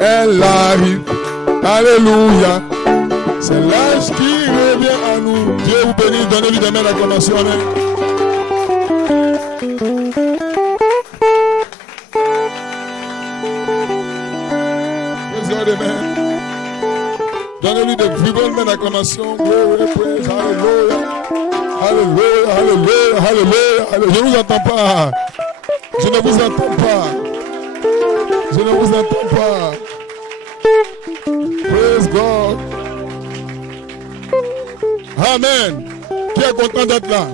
Elle arrive. Alléluia. C'est l'âge qui revient à nous. Dieu vous bénisse. Donnez-lui des mains d'acclamation. Amen. Donnez-lui des vibrantes mains d'acclamation. Glory, praise, hallelujah. Alléluia, alléluia, alléluia, alléluia. Je ne vous entends pas. Je ne vous entends pas. Je ne vous entends pas. Praise God. Amen. Qui est content d'être là?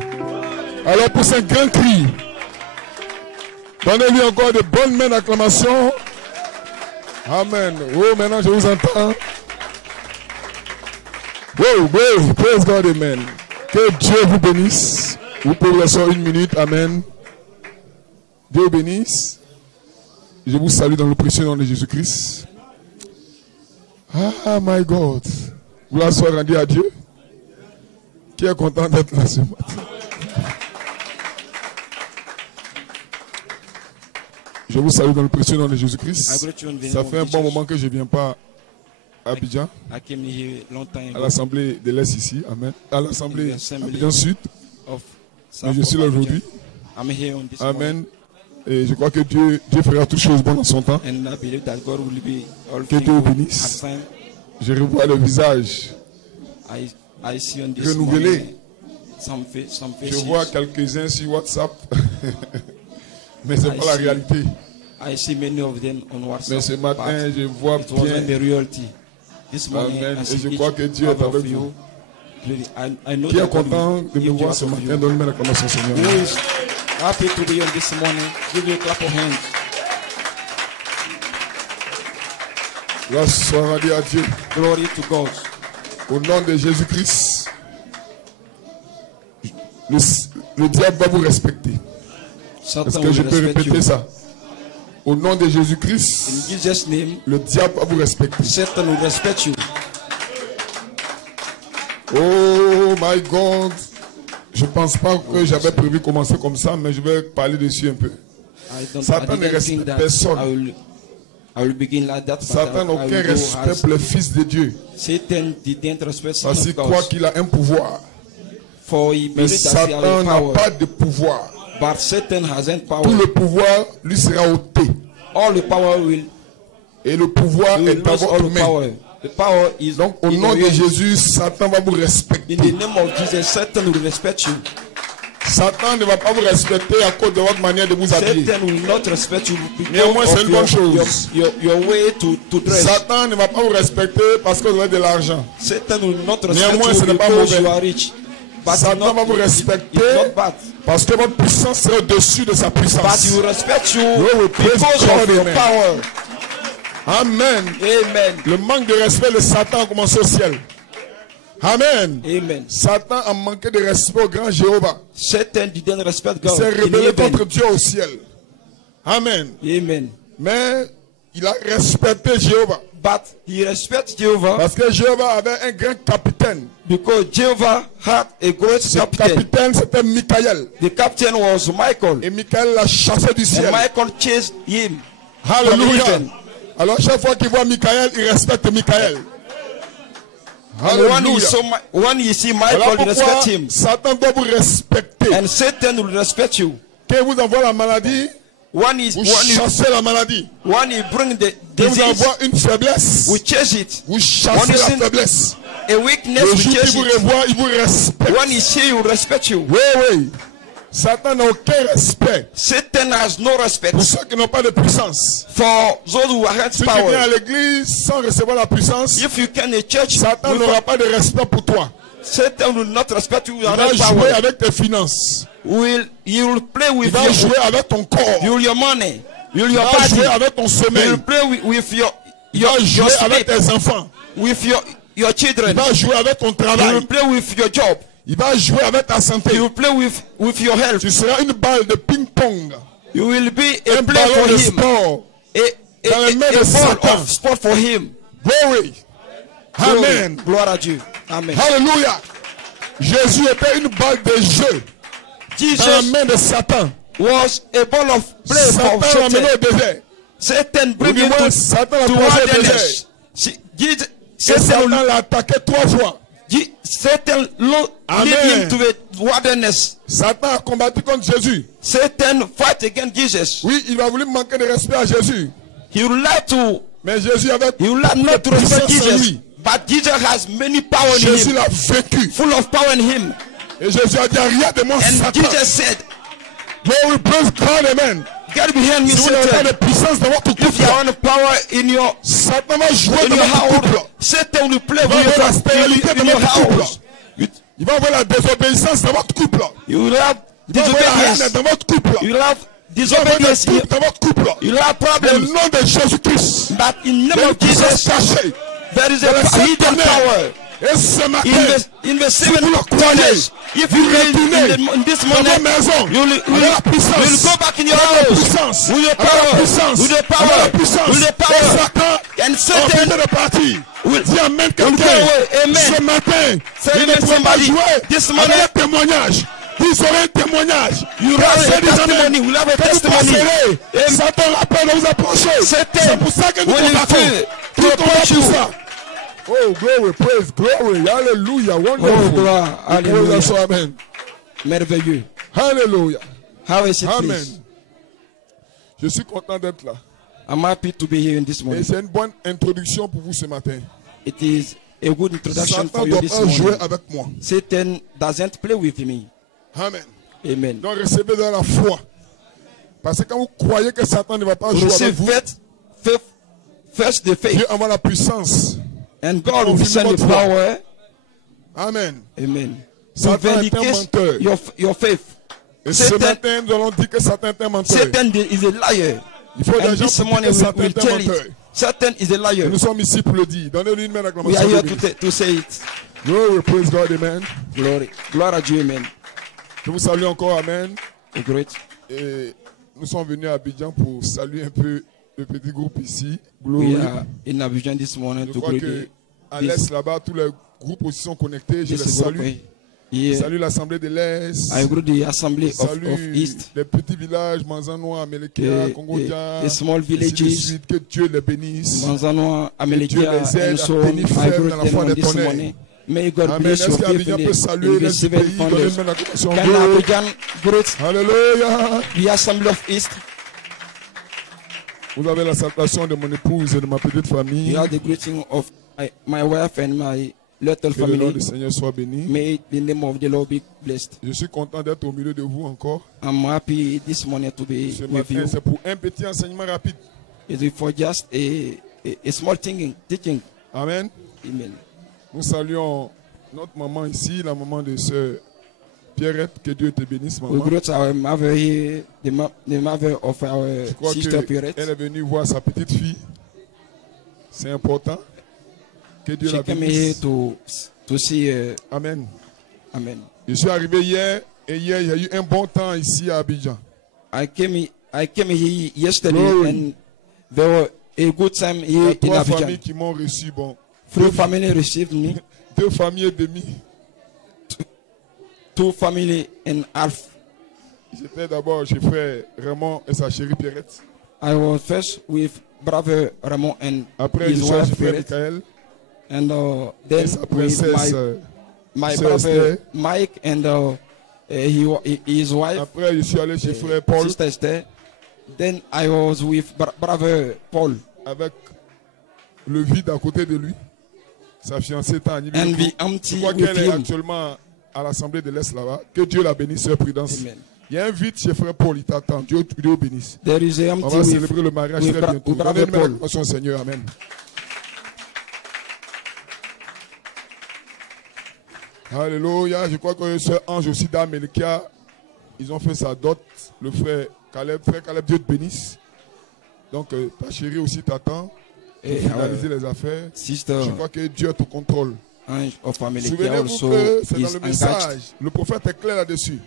Alors pour ce grand cri, donnez-lui encore de bonnes mains d'acclamation. Amen. Oh, maintenant je vous entends. Wow, wow, praise God, amen. Que Dieu vous bénisse. Vous pouvez rester 1 minute, amen. Dieu vous bénisse. Je vous salue dans le précieux nom de Jésus-Christ. Ah, my God. Gloire soit rendue à Dieu. Qui est content d'être là ce matin? Je vous salue dans le précieux nom de Jésus-Christ. Ça fait un bon moment que je ne viens pas à Abidjan, à l'Assemblée de l'Est ici, amen. À l'Assemblée Abidjan Sud. Mais je suis là aujourd'hui. Amen. Et je crois que Dieu fera toutes choses bonnes en son temps. Que Dieu vous bénisse. Je revois le visage renouvelé. Je vois quelques-uns sur WhatsApp. Mais ce n'est pas la réalité. Mais ce matin, je vois bien. Amen. Et je crois que Dieu est avec vous. Qui est content de me voir ce matin? Donne-moi la commence, Seigneur. Happy to be on this morning. Give you a clap of hands. Gloire soit à Dieu. Glory to God. Au nom de Jésus-Christ, le diable va vous respecter. Est-ce que je peux répéter ça? Au nom de Jésus-Christ, le diable va vous respecter. Satan will respect you. Oh my God. Je ne pense pas que j'avais prévu commencer comme ça, mais je vais parler dessus un peu. Satan ne respecte personne. Satan n'a aucun respect pour le Fils de Dieu. Parce qu'il croit qu'il a un pouvoir. Mais Satan n'a pas de pouvoir. Tout le pouvoir lui sera ôté. Et le pouvoir est dans votre main. Donc au nom de Jésus, Satan va vous respecter. Satan ne va pas vous respecter à cause de votre manière de vous habiller. Néanmoins, c'est une bonne chose. Satan ne va pas vous respecter parce que vous avez de l'argent. Néanmoins, ce n'est pas mauvais. Satan va vous respecter parce que votre puissance sera au-dessus de sa puissance. Amen. Amen. Le manque de respect de Satan a commencé au ciel. Amen. Amen. Satan a manqué de respect au grand Jéhovah. Satan didn't respect Il God. s'est rebellé contre Dieu au ciel. Amen. Amen. Mais il a respecté Jéhovah. But he respects Jehovah. Parce que Jéhovah avait un grand capitaine. Because Jehovah had a great Ce captain. capitaine c'était Michael. The captain was Michael. Et Michael l'a chassé du ciel. And Michael chased him. Alléluia. Alors chaque fois qu'il voit Michael, il respecte Michael. When you see Michael, you respect him. Satan doit vous respecter. And Satan will respect you. Quand il vous envoie la maladie, vous chassez la maladie. When you bring the Quand vous disease, envoie une faiblesse, we chase it. vous chassez la faiblesse. A weakness, Le we jour qu'il chase vous it. revoit, il vous respecte. When he see you, respect you. Oui, oui. Satan n'a aucun respect Satan has no respect pour ceux qui n'ont pas de puissance. for those who have Si tu viens à power. l'église sans recevoir la puissance, If you can a church, Satan n'aura pas de respect pour toi. Satan will not respect you Il va without jouer power. avec tes finances. You will play Il with va jouer avec ton corps. your money. Your Il va body. jouer avec ton You sommeil. will play with your Il va jouer avec sleep, tes enfants. with your Il children. va jouer avec ton You travail. will play with your job. Il va jouer avec ta santé. You will play with your health. Tu seras une balle de ping-pong. You will be a Un play ballon for de him. sport. Dans les mains de A ball Satan. of sport for him. Glory. Amen. Gloire à Dieu. Amen. Alléluia. Jésus était une balle de jeu dans la Jesus main de Satan. was a ball of play Satan for l'a mené Satan. au désert. Satan bring him to wilderness. Satan l'a attaqué 3 fois. Satan lead him to the wilderness. Satan a combattu contre Jésus. Satan fight against Jesus. Oui, il a voulu manquer de respect à Jésus. He would like to. Mais Jésus avait. He would like not to respect Jesus. But Jesus has many power in him. Jésus l'a vécu. Full of power in him. Et Jésus a dit rien de mon Satan. And Jesus said, Glory, praise God, amen. Get behind me, si Satan. Vous n'avez pas de puissance dans votre couple. If you have power in your, Satan va jouer dans votre couple. Satan will play with la stérilité dans votre couple. Il va avoir la désobéissance dans votre couple. You will have disobedience dans votre couple. You will have disobedience dans votre couple. You will have problems. Au nom de Jésus-Christ. But in the name of Jesus, there is a hidden power. Et ce matin, in the seven corners, if you read in this morning, you will go back in your house with your power, with the power, with the power, and Satan will go away. Amen. Ce matin, amen somebody. This morning, témoignage. Vous aurez un témoignage. You have a testimony. We have a testimony. Satan appelle à vous approcher. C'est pour ça que nous combattons. Oh, glory, praise, glory, hallelujah, wonderful. Oh, gloire, hallelujah. Amen. Merveilleux. Hallelujah. How is it, Amen. please? Je suis content d'être là. I'm happy to be here in this morning. Et c'est une bonne introduction pour vous ce matin. It is a good introduction Satan for you this morning. jouer avec moi. Satan doesn't play with me. Amen. Amen. Donc recevez dans la foi. Parce que quand vous croyez que Satan ne va pas jouer avec vous, first the faith. Dieu envoie la puissance. And God will send the power. Amen. Amen. Satan est un menteur. Your faith. Et ce matin, nous allons dire que Satan est un menteur. Satan is a liar. Il faut and this morning we tell it. Satan is a liar. Nous sommes ici pour le dire. Donnez-lui une main d'acclamation. We are here to say it. Glory, praise God, amen. Glory. Gloire à Dieu, amen. Je vous salue encore, amen. Great. Et nous sommes venus à Abidjan pour saluer un peu le petit groupe ici. We are in Abidjan this morning to greet que à l'Est là-bas, tous les groupes aussi sont connectés. Je les salue. Je salue l'Assemblée de l'Est. I greet the Assembly of East. Les petits villages, Manzanois, Amélékia, Congodia. The small villages. Que Dieu les bénisse. Manzanois, Amélékia, and so I greet them this morning. May God bless your faith in the civil foundation. Can Abidjan greet the Assembly of East? Vous avez la salutation de mon épouse et de ma petite famille. You have the greeting of my wife and my little family. Que le nom du Seigneur soit béni. May the name of the Lord be blessed. Je suis content d'être au milieu de vous encore. I'm happy this morning to be with you. C'est pour un petit enseignement rapide. It is for just a small teaching. Amen. Amen. Nous saluons notre maman ici, la maman de sœur Pierrette, que Dieu te bénisse, maman. We greet our mother here, the mother of our sister Pierrette. Elle est venue voir sa petite fille. C'est important. Que Dieu la bénisse. She came here to see. Amen. Amen. Je suis arrivé hier et hier il y a eu un bon temps ici à Abidjan. I came here yesterday and there were a good time here in Abidjan. 3 familles qui m'ont reçu, bon. 3 family received me. 2 familles et demie. 2 family and half. J'étais d'abord chez frère Raymond et sa chérie Pierrette. I was first with brother Raymond and après, his wife Pierrette. Michael. And then with my brother Mike and his wife. Après, je suis allé chez frère Paul. Sister Esther. Then I was with brother Paul. Avec le vide à côté de lui. Sa fiancée est en Nibiru. Je crois qu'elle est actuellement à l'Assemblée de l'Est là-bas. Que Dieu la bénisse, sœur Prudence. Amen. Il y a un vide chez frère Paul, il t'attend. Dieu bénisse. There is a on va célébrer le mariage très bientôt. Brother Paul. Au Seigneur, amen. Alléluia. Je crois que sœur Ange aussi d'Amélékia, ils ont fait sa dot. Le frère Caleb, Dieu te bénisse. Donc ta chérie aussi t'attend. Et finaliser les affaires. Je crois que Dieu est au contrôle. Souvenez-vous que c'est dans le message. Le prophète est clair là-dessus.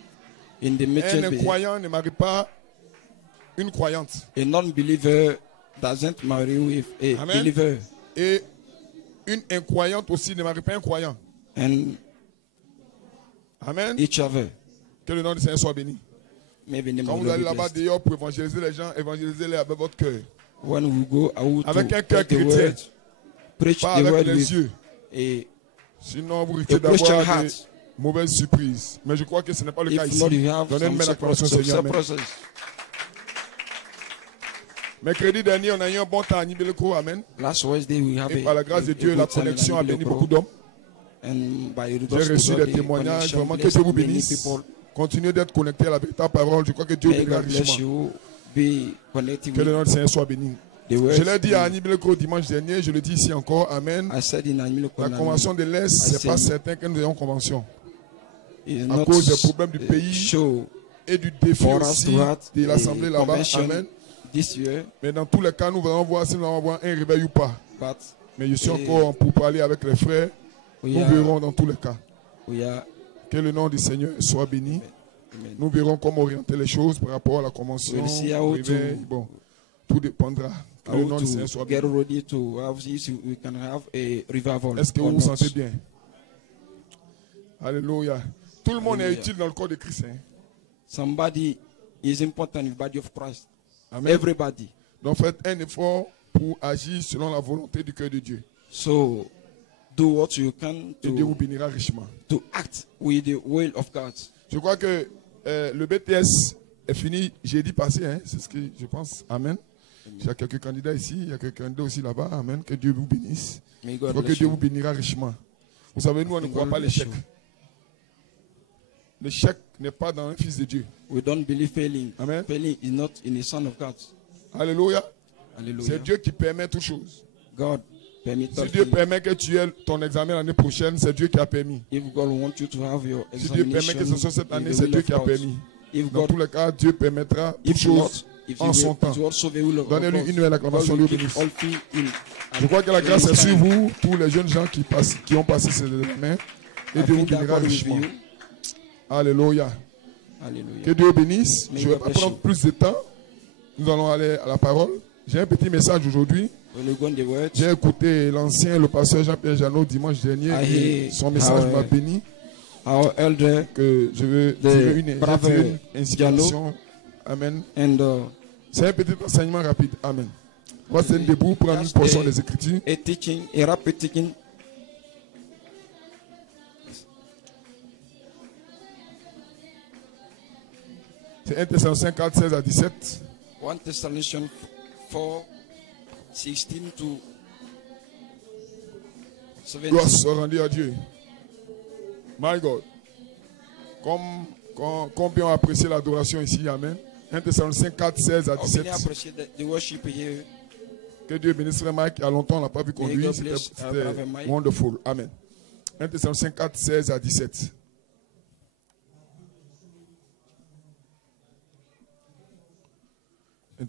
Un incroyant ne marie pas une croyante. A non-believer doesn't marry with a Amen. believer. Et une incroyante aussi ne marie pas un croyant. And Amen. Each other. Que le nom du Seigneur soit béni. Quand vous allez là-bas dehors pour évangéliser les gens, évangélisez-les avec votre cœur. When we go out avec un cœur chrétien, pas avec les yeux. Sinon, vous risquez d'avoir des mauvaises surprises. Mais je crois que ce n'est pas le cas ici. Donnez une main d'acclamation, Seigneur. Mercredi dernier, on a eu un bon temps à Nibeleko. Amen. Et par la grâce de Dieu, la connexion a béni beaucoup d'hommes. J'ai reçu des témoignages. Vraiment, que Dieu vous bénisse. Continuez d'être connectés à la véritable parole. Je crois que Dieu vous bénira richement. Que le nom du Seigneur soit béni. Je l'ai dit à Nibeleko dimanche dernier, je le dis ici encore. Amen. La convention de l'Est, ce n'est pas certain que nous ayons convention. À cause des problèmes du pays et du défi aussi de l'Assemblée là-bas. Amen. Mais dans tous les cas, nous allons voir si nous allons avoir un réveil ou pas. Mais je suis encore pour parler avec les frères. Nous verrons dans tous les cas. Que le nom du Seigneur soit béni. Nous verrons comment orienter les choses par rapport à la convention. Réveil. Bon, tout dépendra. Que le nom du Seigneur soit béni. Est-ce que vous vous sentez bien? Alléluia. Tout le monde est utile dans le corps de Christ. Somebody is important in the body of Christ. Amen. Everybody. Donc faites un effort pour agir selon la volonté du cœur de Dieu. So do what you can et Dieu vous bénira richement. To act with the will of God. Je crois que le BTS est fini jeudi passé. C'est ce que je pense. Amen. Il y a quelques candidats ici. Il y a quelques candidats aussi là-bas. Amen. Que Dieu vous bénisse. Je crois que Dieu vous bénira richement. Vous savez, nous, on ne croit pas l'échec. L'échec n'est pas dans un fils de Dieu. We don't believe failing. Amen. Failing is not in the Son of God. Alléluia. Hallelujah. C'est Dieu qui permet toutes choses. God permit si Dieu permet que tu aies ton examen l'année prochaine, c'est Dieu qui a permis. If God want you to have your si Dieu permet que ce soit cette année, c'est Dieu qui a permis. Dans tous les cas, Dieu permettra toutes choses en son temps. Donnez-lui une nouvelle acclamation, lui bénisse. Je crois que la grâce est sur vous, tous les jeunes gens qui ont passé ces examens, et Dieu vous bénira richement. Alléluia. Alléluia. Que Dieu bénisse. Je ne vais pas prendre plus de temps. Nous allons aller à la parole. J'ai un petit message aujourd'hui. J'ai écouté le pasteur Jean-Pierre Jeannot dimanche dernier. Et son message m'a béni. Que je veux tirer une inspiration. Amen. C'est un petit enseignement rapide. Amen. On va se tenir debout, prendre une portion des Écritures. C'est 1 Thessaloniciens 4, 16 à 17. 1 Thessalonians 4, 16 to 17. Gloire soit rendue à Dieu. My God. Combien ont apprécié l'adoration ici. Amen. 1 Thessaloniciens 4, 16 à 17. Que Dieu bénisse le Mike. Il y a longtemps, on n'a pas vu conduire. C'était wonderful. Amen. 1 Thessaloniciens 4, 16 à 17. Un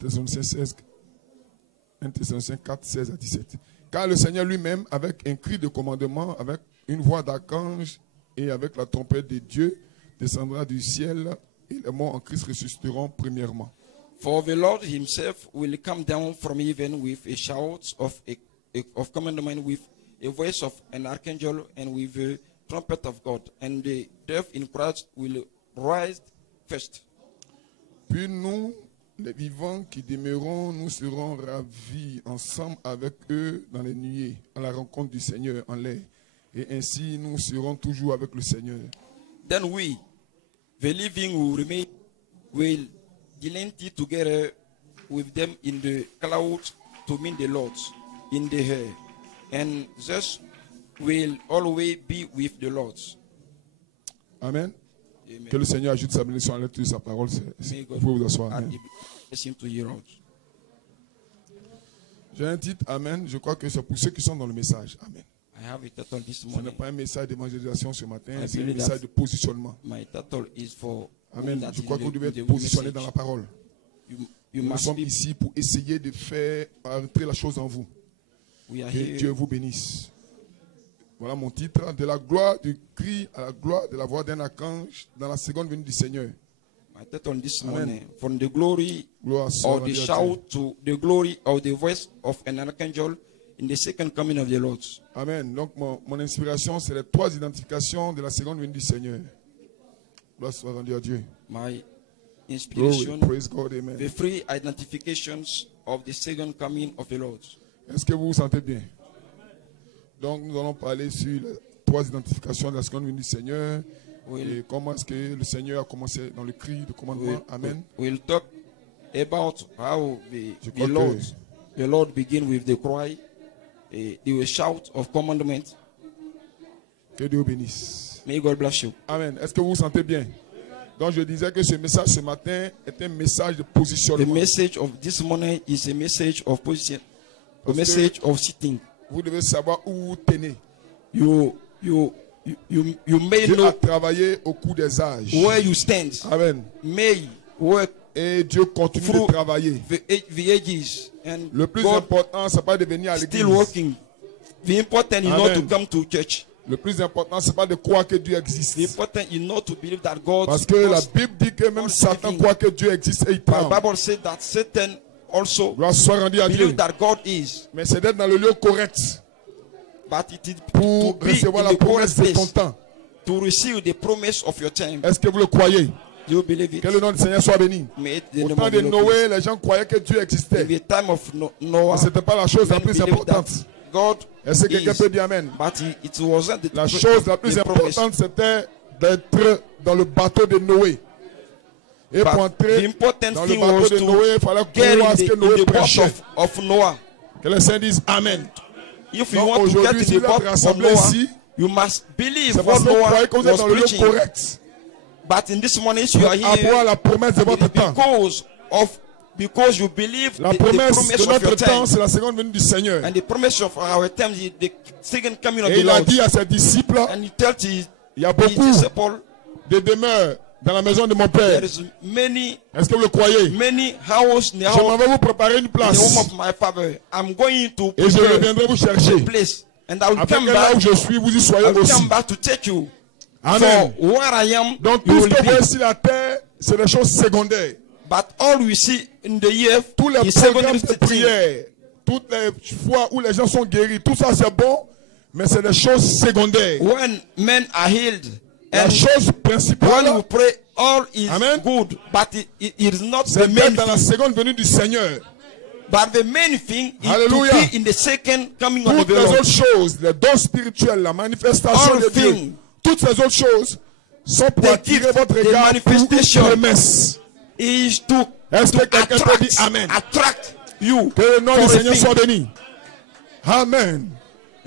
Thessaloniciens 4, 16 à 17. Car le Seigneur lui-même, avec un cri de commandement, avec une voix d'archange et avec la trompette de Dieu, descendra du ciel et les morts en Christ ressusciteront premièrement. For the Lord himself will come down from heaven with a shout of commandment, with a voice of an archangel, and with the trumpet of God, and the dead in Christ will rise first. Puis nous, les vivants qui demeureront, nous serons ravis ensemble avec eux dans les nuées, à la rencontre du Seigneur en l'air. Et ainsi, nous serons toujours avec le Seigneur. Then we, the living will remain, will delight together with them in the clouds to meet the Lord in the air. And thus will always be with the Lord. Amen. Amen. Que le Seigneur ajoute sa bénédiction à l'étude de sa parole. Vous pouvez vous asseoir. J'ai un titre, Amen. Je crois que c'est pour ceux qui sont dans le message. Amen. Ce n'est pas un message d'évangélisation ce matin, c'est un message de positionnement. Amen. Je crois que vous devez être positionné dans la parole. Nous sommes ici pour essayer de faire entrer la chose en vous. Que Dieu vous bénisse. Voilà mon titre. De la gloire du cri à la gloire de la voix d'un archange dans la seconde venue du Seigneur. My title this morning, from the glory of the shout to the glory of the voice of an archangel in the second coming of the Lord. Amen. Donc mon inspiration, c'est les trois identifications de la seconde venue du Seigneur. Gloire soit rendue à Dieu. My inspiration, praise God, amen. the three identifications of the second coming of the Lord. Est-ce que vous vous sentez bien? Donc nous allons parler sur les 3 identifications de la seconde venue du Seigneur et comment est-ce que le Seigneur a commencé dans le cri de commandement. Amen. We'll talk about how the Lord begin with the cry, the shout of commandment. Que Dieu bénisse. May God bless you. Amen. Est-ce que vous vous sentez bien? Donc je disais que ce message ce matin est un message de positionnement. The message of this morning is a message of position, a message of sitting. Vous devez savoir où vous tenez. You may Dieu know a travaillé au cours des âges. where you stand. Amen. May work. Et Dieu continue de travailler. The ages and le plus God important, c'est pas de venir à l'église. Still working. The important is not to come to church. Le plus important, c'est pas de croire que Dieu existe. The important is not to believe that God. Parce que la Bible dit que même Satan croit que Dieu existe et il tremble. The Bible says that Satan also believes that God is. Mais c'est d'être dans le lieu correct. But it is pour recevoir la promesse de ton temps. To receive the promise of your time. Est-ce que vous le croyez? You believe it? Que le nom du Seigneur soit béni. Au temps de Noé, les gens croyaient que Dieu existait. In the time of Noah, ce n'était pas la chose la plus importante. Est-ce que quelqu'un peut dire Amen? It wasn't la chose la plus importante, c'était d'être dans le bateau de Noé. Et pour entrer dans le bateau de Noé, il fallait croire ce que Noé prêchait. Que les saints disent Amen. If you want to get in the boat of Noah, you must believe what Noah was preaching. But in this morning you are here la promesse de votre temps. Because you believe la promesse de notre temps, c'est la seconde venue du Seigneur. And the promise of our time is the second coming of the Lord. Et il a dit à ses disciples, il y a beaucoup de demeures dans la maison de mon Père. Est-ce que vous le croyez? Je m'en vais vous préparer une place. Et je reviendrai vous chercher. Après que là où je suis, vous y soyez aussi. Amen. Donc tout ce que vous voyez sur la terre, c'est des choses secondaires. But all we see in the year, tous les programmes de prière, toutes les fois où les gens sont guéris, tout ça c'est bon, mais c'est des choses secondaires. When men are healed, la chose principale, when we pray, all is Amen. Good, but it is not the main dans la seconde venue du Seigneur. But the main thing is Hallelujah. To be in the second coming of the Lord. Toutes les autres choses, les dons spirituels, la manifestation all de Dieu, toutes ces autres choses sont pour attirer votre regard pour une promesse. Is to est-ce que quelqu'un peut dire Amen? Attract you. Que le nom du Seigneur soit béni. Amen.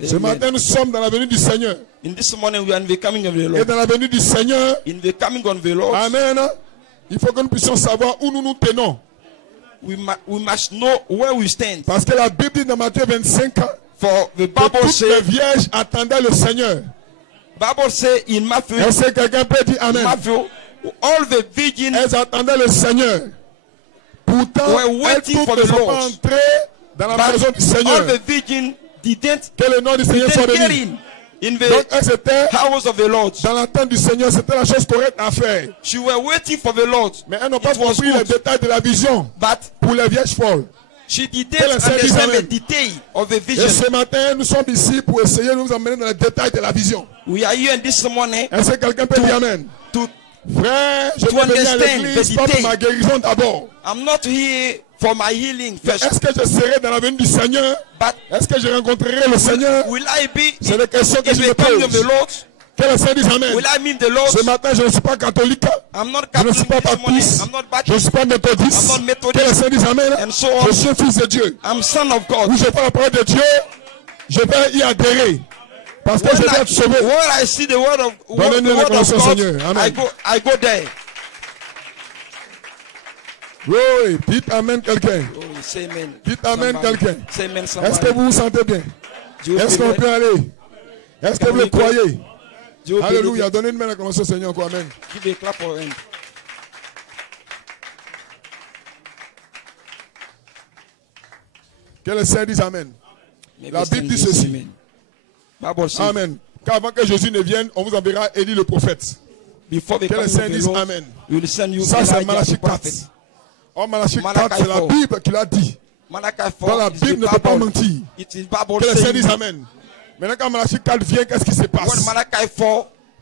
Ce matin, nous sommes dans la venue du Seigneur. In this morning, we are in the coming of the Lord. Et dans la venue du Seigneur, in the coming of the Lord, Amen. Il faut que nous puissions savoir où nous nous tenons. We must know where we stand. Parce que la Bible dit dans Matthieu 25 for the Bible que toutes les vierges attendaient le Seigneur. Bible say in Matthew. Est-ce que quelqu'un peut dire Amen? Matthew, all the virgins, elles attendaient le Seigneur. Pourtant, elles toutes ne sont pas entrées dans la maison du Seigneur. All the virgins didn't. Que le nom du Seigneur soit béni. In the house of the Lord. Dans l'attente du Seigneur, c'était la chose correcte à faire. She were waiting for the Lord. Mais elles n'ont pas compris les détails de la vision. But pour les vierges folles. She didn't understand the detail of the vision. Et ce matin, nous sommes ici pour essayer de nous emmener dans les détails de la vision. We are here this morning. Est-ce que quelqu'un peut dire Amen? Frère, je vais venir à l'église pas pour ma guérison d'abord. I'm not here for my healing first. Est-ce que je serai dans la venue du Seigneur? Est-ce que je rencontrerai le Seigneur? Will I be c'est des questions que je me pose. Que le Seigneur dise Amen. Will I meet the Lord? Ce matin, je ne suis pas catholique. I'm not je ne suis pas baptiste. Je ne suis pas méthodiste. Que le Seigneur dise Amen. Je suis fils de Dieu. I'm son of God. Où je parle la parole de Dieu, je vais y adhérer. Parce que je vais être sauvé. Where I see the word of God, Seigneur. Amen. I go there. Oui, dites Amen quelqu'un. Amen. Dites Amen quelqu'un. Est-ce que vous vous sentez bien? Est-ce qu'on peut aller? Est-ce que vous le croyez? Alléluia. Donnez une main à commencer, Seigneur. Amen. Give a clap for him. Que le Seigneur dise Amen. La Bible dit ceci. Amen. Qu'avant que Jésus ne vienne, on vous enverra Élie le prophète. Que le Seigneur dise Amen. Ça, c'est Malachie 4. Oh, Malachie 4, c'est la Bible qui l'a dit. Dans la Bible ne peut pas mentir. Que le Seigneur dise Amen. Maintenant, quand Malachie 4 vient, qu'est-ce qui se passe?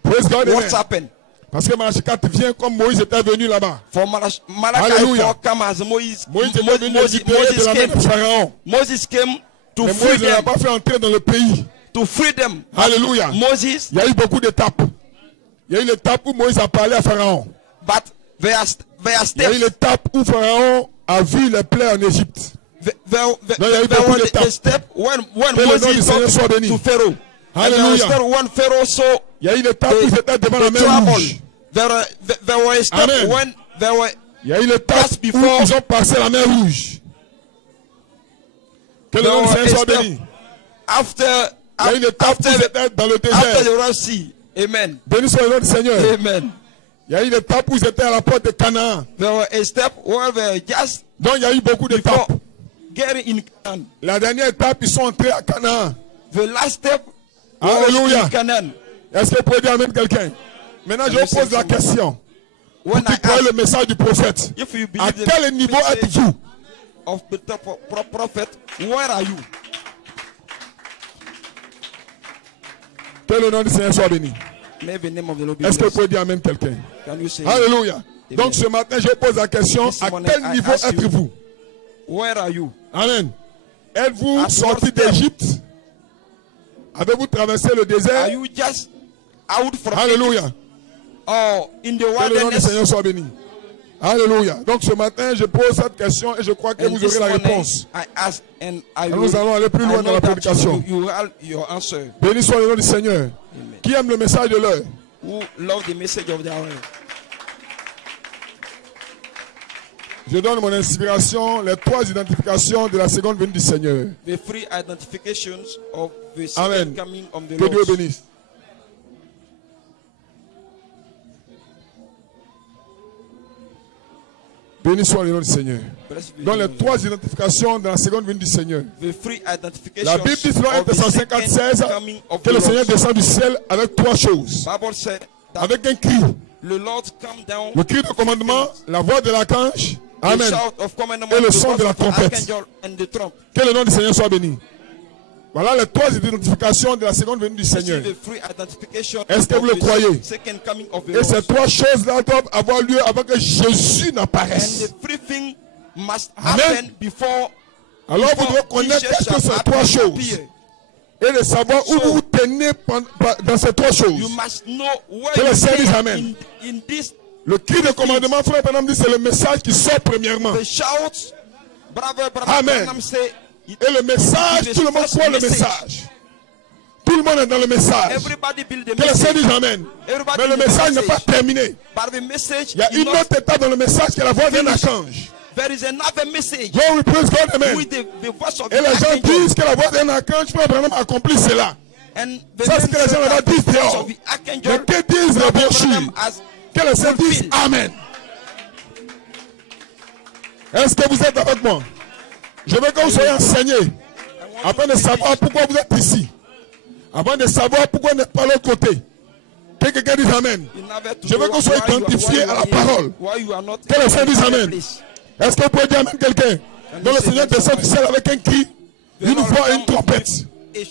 Praise God, what's happened? Parce que Malachie 4 vient comme Moïse était venu là-bas. Alléluia. Moïse était venu de la main de Pharaon. Moses came to mais free Moïse ne l'a them. pas fait entrer dans le pays. To free them. Alléluia. Moses. Il y a eu beaucoup d'étapes. Il y a eu l'étape où Moïse a parlé à Pharaon. But there are il y a eu l'étape où Pharaon a vu les plaies en Égypte. There was a step when Moses talked to Pharaoh. Alléluia. Il y a eu une étape où c'était devant la mer rouge. There was a step when there were. Il y a eu une étape où ils ont passé la mer rouge. Que le nom du Seigneur soit béni. After, il y a une étape où c'était dans le désert. After the Red Sea. Amen. Béni soit le nom du Seigneur. Amen. Il y a eu une étape où ils étaient à la porte de Canaan. There was a step where they just. Donc il y a eu beaucoup d'étapes. Getting in Canaan. La dernière étape, ils sont entrés à Canaan. The last step. Alléluia. Est-ce que vous pouvez dire amen quelqu'un? Maintenant, je vous pose la question. Vous qui croyez le message du prophète, à quel niveau êtes-vous? Of the prophet, where are you? Que le nom du Seigneur soit béni. Est-ce que vous pouvez dire amen quelqu'un? Alléluia. Donc ce matin, je pose la question, à quel niveau êtes-vous? Where are you? Amen. Êtes-vous sorti d'Égypte? Avez-vous traversé le désert? Are you just out from Alléluia. Oh, in the wilderness? Que le nom du Seigneur soit béni. Alléluia. Donc ce matin, je pose cette question et je crois que vous aurez la réponse. Nous allons aller plus loin dans la prédication. Béni soit le nom du Seigneur. Amen. Qui aime le message de l'heure? Je donne mon inspiration, les 3 identifications de la seconde venue du Seigneur. Amen. Que Dieu bénisse. Béni soit le nom du Seigneur. Dans les 3 identifications de la seconde venue du Seigneur. La Bible dit selon 1 Thessaloniciens 4:16 que le Seigneur descend du ciel avec 3 choses. Avec un cri. Le cri de commandement, la voix de l'archange. Amen. Et le son de la trompette. Que le nom du Seigneur soit béni. Voilà les 3 identifications de la seconde venue du Seigneur. Est-ce que vous le croyez? Et ces 3 choses-là doivent avoir lieu avant que Jésus n'apparaisse. Amen. Alors vous devez connaître qu'est-ce que ces 3 choses. Et de savoir où vous vous tenez dans ces 3 choses. Que le Seigneur dise Amen. Le cri de commandement, frère Branham dit, c'est le message qui sort premièrement. Amen. Et le message, tout le monde croit le message. Tout le monde est dans le message. Que le Seigneur dise Amen. Mais le message n'est pas terminé. Il y a une autre étape dans le message qui est la voix d'un archange. Glory, praise God, Amen. Et les gens disent que la voix d'un archange, frère Branham accomplit cela. Ça, c'est ce que les gens là-bas disent dehors. Mais que disent les brochures? Que le Seigneur dise Amen. Est-ce que vous êtes avec moi? Je veux que vous soyez enseignés afin de savoir pourquoi vous êtes ici. Afin de savoir pourquoi vous n'êtes pas de l'autre côté. Que quelqu'un dise Amen. Je veux que vous soyez identifiés à la parole. Que le Seigneur dise Amen. Est-ce que vous pouvez dire Amen quelqu'un? Donc le Seigneur descend du ciel avec un cri, une voix et une trompette. Et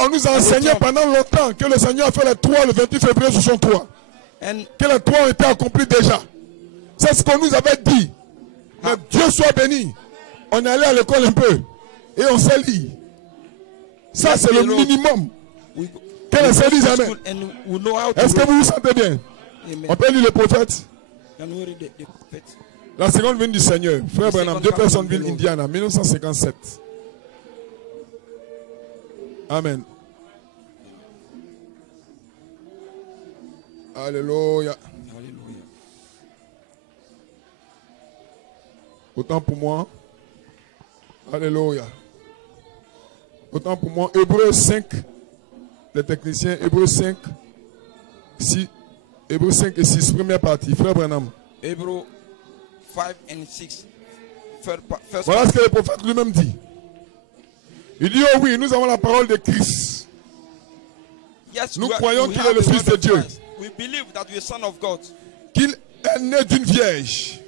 on nous a enseigné pendant longtemps que le Seigneur a fait les 3 le 28 février 63. Que les 3 ont été accomplis déjà. C'est ce qu'on nous avait dit. Mais Dieu soit béni. On est allé à l'école un peu. Et on sait lire. Ça c'est le minimum. Que le Seigneur dise Amen. Est-ce que vous vous sentez bien? On peut lire le prophète. La seconde venue du Seigneur. Frère Branham, Jeffersonville, Indiana, 1957. Amen. Alléluia. Autant pour moi. Alléluia. Autant pour moi. Hébreux 5. Les techniciens. Hébreux 5. 6. Hébreux 5 et 6. Première partie. Frère Branham. Hébreux 5 and 6. Voilà ce que le prophète lui-même dit. Il dit, oh oui, nous avons la parole de Christ. Nous croyons qu'il est le Fils de Dieu. Qu'il est né d'une vierge.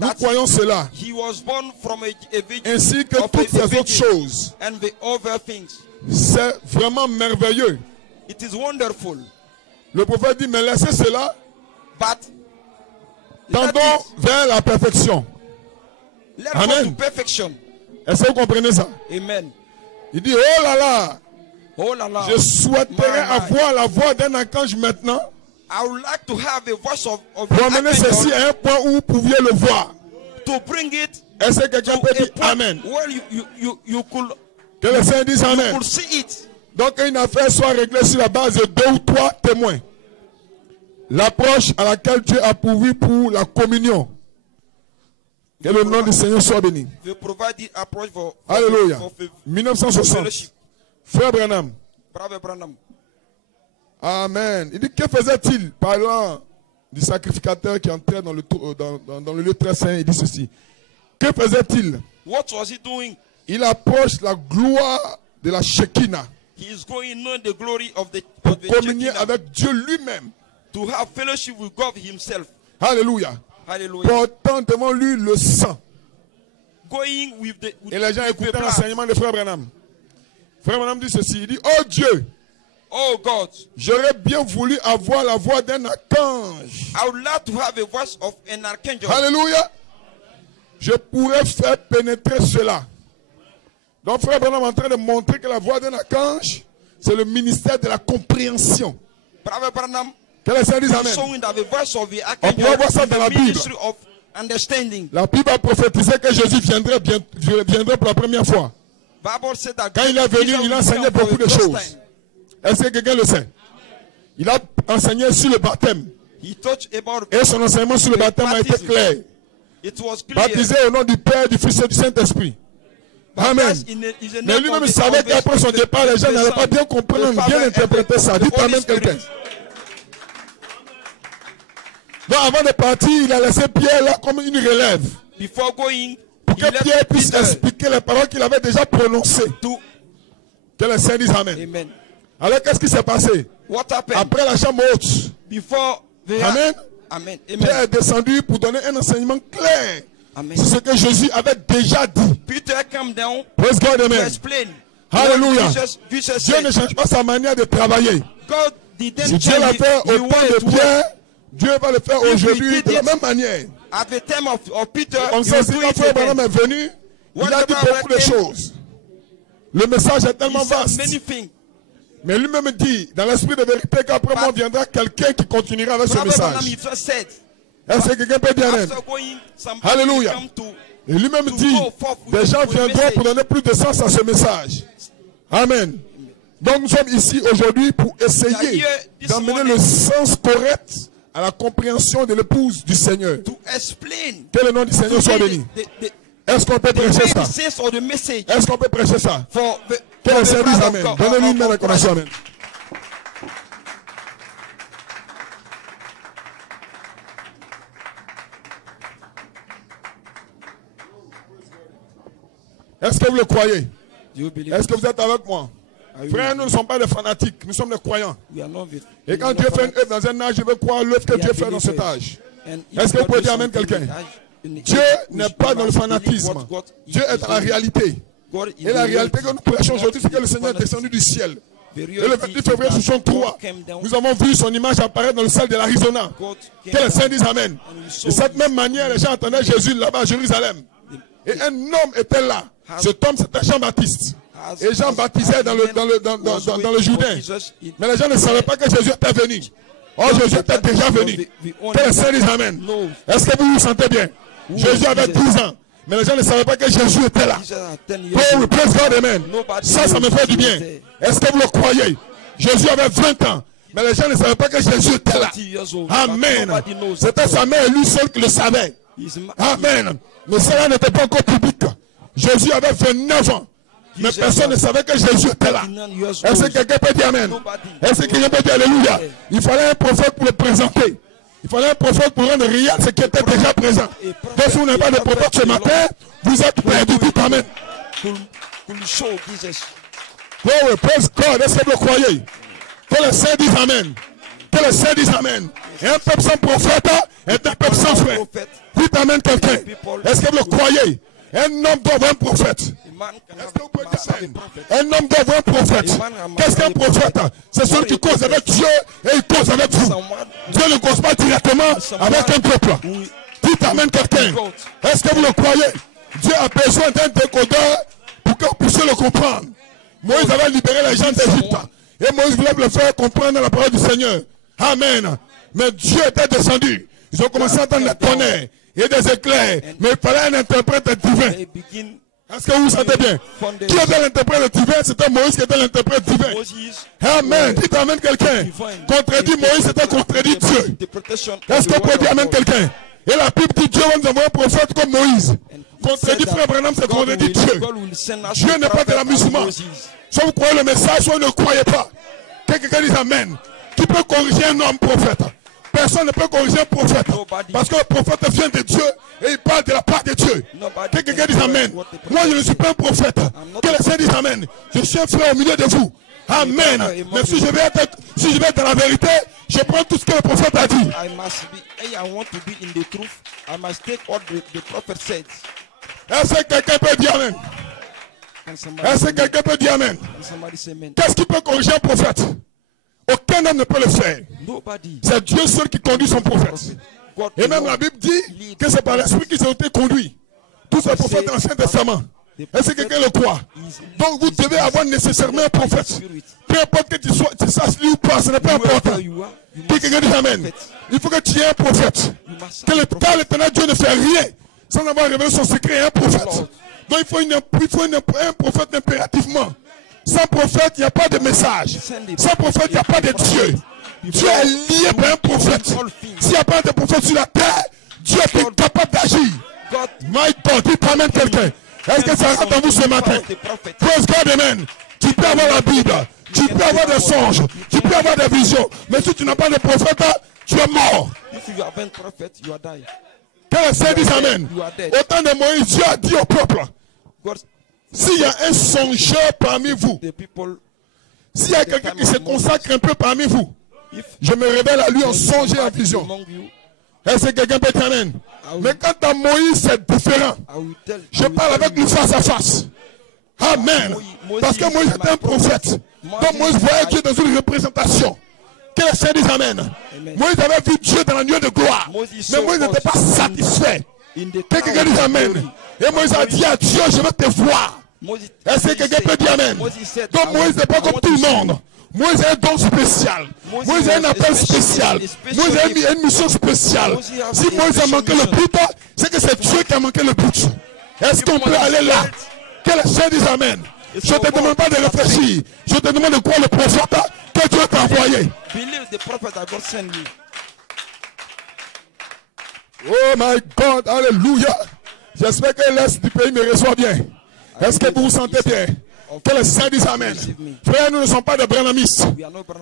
Nous croyons cela. Ainsi que toutes les autres choses. C'est vraiment merveilleux. Le prophète dit, mais laissez cela. Tendons vers la perfection. Amen. Est-ce que vous comprenez ça? Amen. Il dit, oh là là. Oh là là. Je souhaiterais avoir la voix d'un archange maintenant. I would like to have a voice of pour amener ceci à un point où vous pouviez le voir. To bring it. Est-ce que quelqu'un peut dire Amen? You could, que le Seigneur dise Amen. You could see it. Donc une affaire soit réglée sur la base de 2 ou 3 témoins. L'approche à laquelle Dieu a pourvu pour la communion. Que le nom du Seigneur soit béni. Alléluia. 1960. Frère Branham. Amen. Il dit, que faisait-il? Parlant du sacrificateur qui entrait dans le lieu très saint, il dit ceci. Que faisait-il? What was he doing? Il approche la gloire de la Shekinah. He is going on the glory of the communier avec Dieu lui-même. To have fellowship with God himself. Alléluia. Hallelujah. Portant devant lui le sang. Going with the, et les gens écoutaient l'enseignement de Frère Branham. Frère Branham dit ceci. Il dit, oh Dieu. Oh God. J'aurais bien voulu avoir la voix d'un archange. I would like to have a voice of an archangel. Alléluia. Je pourrais faire pénétrer cela. Donc Frère Branham est en train de montrer que la voix d'un archange, c'est le ministère de la compréhension. Que les saints disent Amen. On peut voir ça dans la Bible. La Bible a prophétisé que Jésus viendrait pour la première fois. Quand il est venu, il a enseigné beaucoup de choses. Est-ce que quelqu'un le sait? Il a enseigné sur le baptême. Et son enseignement sur le baptême a été clair. Baptisé au nom du Père, du Fils et du Saint-Esprit. Amen. Mais lui-même savait qu'après son départ, les gens n'allaient pas bien comprendre, bien interpréter ça. Dites Amen quelqu'un. Donc avant de partir, il a laissé Pierre là comme une relève. Pour que Pierre puisse expliquer les paroles qu'il avait déjà prononcées. Que les saints disent Amen. Alors qu'est-ce qui s'est passé? Après la chambre haute. Amen. Pierre est descendu pour donner un enseignement clair. C'est ce que Jésus avait déjà dit. Praise God, amen. Alléluia. Dieu ne change pas sa manière de travailler. Si Dieu l'a fait au temps de Pierre, Dieu va le faire aujourd'hui de la même manière. Comme ça, si la frère Branham est venu, il a dit beaucoup de choses. Le message est tellement vaste. Mais lui-même dit, dans l'esprit de vérité, qu'après moi viendra quelqu'un qui continuera avec ce message. Est-ce que quelqu'un peut dire Amen? Alléluia. Et lui-même dit, des gens viendront pour donner plus de sens à ce message. Amen. Donc nous sommes ici aujourd'hui pour essayer d'amener le sens correct à la compréhension de l'épouse du Seigneur. Que le nom du Seigneur soit béni. Est-ce qu'on peut prêcher ça? Est-ce qu'on peut prêcher ça? Que le Seigneur dise Amen. Donnez-lui une main de reconnaissance. Amen. Est-ce que vous le croyez? Est-ce que vous êtes avec moi? Frères, nous ne sommes pas des fanatiques, nous sommes des croyants. Et quand Dieu fait une œuvre dans un âge, je veux croire l'œuvre que Dieu fait dans cet âge. Est-ce que vous pouvez dire Amen quelqu'un? Dieu n'est pas dans le fanatisme. Dieu est dans la réalité. Et la réalité que nous prêchons aujourd'hui, c'est que le Seigneur est descendu du ciel. Et le 28 février 63, nous avons vu son image apparaître dans le ciel de l'Arizona. Que les saints disent Amen. De cette même manière, les gens entendaient Jésus là-bas à Jérusalem. Et un homme était là. Cet homme, c'était Jean-Baptiste. Et Jean baptisait dans le Jourdain. Mais les gens ne savaient pas que Jésus était venu. Oh, Jésus était déjà venu. Que les saints disent Amen. Est-ce que vous vous sentez bien? Jésus avait 12 ans. Mais les gens ne savaient pas que Jésus était là. Oh, praise God, amen. Ça me fait du bien. Est-ce que vous le croyez? Jésus avait 20 ans. Mais les gens ne savaient pas que Jésus était là. Amen. C'était sa mère lui seul qui le savait. Amen. Mais cela n'était pas encore public. Jésus avait 29 ans. Mais personne ne savait que Jésus était là. Est-ce que quelqu'un peut dire Amen? Est-ce que quelqu'un peut dire Alléluia? Il fallait un prophète pour le présenter. Il fallait un prophète pour rendre réel ce qui était déjà présent. Donc si vous n'avez pas de prophète ce matin, vous êtes perdus. Dites Amen. Oh, praise God. Est-ce que vous le croyez? Que le Saint dise Amen. Que le Saint dise Amen. Et un peuple sans prophète est un peuple sans frère. Dites Amen quelqu'un. Est-ce que vous le croyez? Un homme doit avoir un prophète. Est-ce que vous pouvez dire un homme doit avoir un prophète? Qu'est-ce qu'un prophète? C'est celui qui cause avec Dieu et il cause avec vous. Dieu ne cause pas directement avec un peuple. Dites amen quelqu'un. Est-ce que vous le croyez? Dieu a besoin d'un décodeur pour que vous puissiez le comprendre. Moïse avait libéré les gens d'Égypte. Et Moïse voulait le faire comprendre la parole du Seigneur. Amen. Mais Dieu était descendu. Ils ont commencé à entendre des tonnerres et des éclairs. Mais il fallait un interprète divin. Est-ce que vous sentez bien? Qui était l'interprète divin? C'était Moïse qui était l'interprète divin. Amen. Dites amen quelqu'un. Contredit Moïs, c'était contredit Dieu. Est-ce qu'on peut dire amen quelqu'un? Et la Bible dit Dieu va nous envoyer un prophète comme Moïse. Contredit frère Branham, c'est contredit Dieu. Dieu n'est pas de l'amusement. Soit vous croyez le message, soit vous ne croyez pas. Quelqu'un dise amen. Qui peut corriger un homme prophète? Personne ne peut corriger un prophète. Parce que le prophète vient de Dieu et il parle de la part de Dieu. Quelqu'un dise amen. Moi je ne suis pas un prophète. Que les saints disent amen. Je suis un frère au milieu de vous. Amen. Mais si je vais être dans la vérité, je prends tout ce que le prophète a dit. Est-ce que quelqu'un peut dire amen? Est-ce que quelqu'un peut dire amen? Qu'est-ce qui peut corriger un prophète? Aucun homme ne peut le faire. C'est Dieu seul qui conduit son prophète. Et même la Bible dit que c'est par l'esprit qu'ils ont été conduits. Tous ces prophètes de l'Ancien Testament. Est-ce que quelqu'un le croit? Donc vous devez avoir nécessairement un prophète. Peu importe que tu saches lui ou pas, ce n'est pas important. Quelqu'un dit amen. Il faut que tu aies un prophète. Car l'éternel Dieu ne fait rien sans avoir révélé son secret à un prophète. Donc il faut un prophète impérativement. Sans prophète, il n'y a pas de message. Sans prophète, il n'y a pas de Dieu. Dieu est lié par un prophète. S'il n'y a pas de prophète sur la terre, Dieu est incapable d'agir. My God, dites amen quelqu'un. Est-ce que ça rentre en vous ce matin? Praise God, amen. Tu peux avoir la Bible, tu peux avoir des songes, tu peux avoir des visions. Mais si tu n'as pas de prophète, tu es mort. Que les saints disent amen. Au temps de Moïse, Dieu a dit au peuple, s'il y a un songeur parmi vous, s'il y a quelqu'un qui se consacre un peu parmi vous, je me révèle à lui en songe et en vision. Est-ce que quelqu'un peut dire amen? Mais quant à Moïse, c'est différent. Je parle avec lui face à face. Amen. Parce que Moïse était un prophète. Donc Moïse voyait Dieu dans une représentation. Que les saints disent amen. Moïse avait vu Dieu dans la nuée de gloire. Mais Moïse n'était pas satisfait. Quelqu'un dit amen. Et Moïse a dit à Dieu, je veux te voir. Est-ce que quelqu'un peut dire amen? Donc Moïse n'est pas comme tout le monde. Moïse a un don spécial. Moïse a un appel spécial. Moïse a une mission spéciale. Si Moïse a manqué le but, c'est que c'est Dieu qui a manqué le but. Est-ce qu'on peut aller là? Que les saints disent amen. Je ne te demande pas de réfléchir. Je te demande de croire le prophète que Dieu t'a envoyé. Oh my God, alléluia. J'espère que l'Est du pays me reçoit bien. Est-ce que vous vous sentez bien? Que les saints disent amen. Frères, nous ne sommes pas des branhamistes.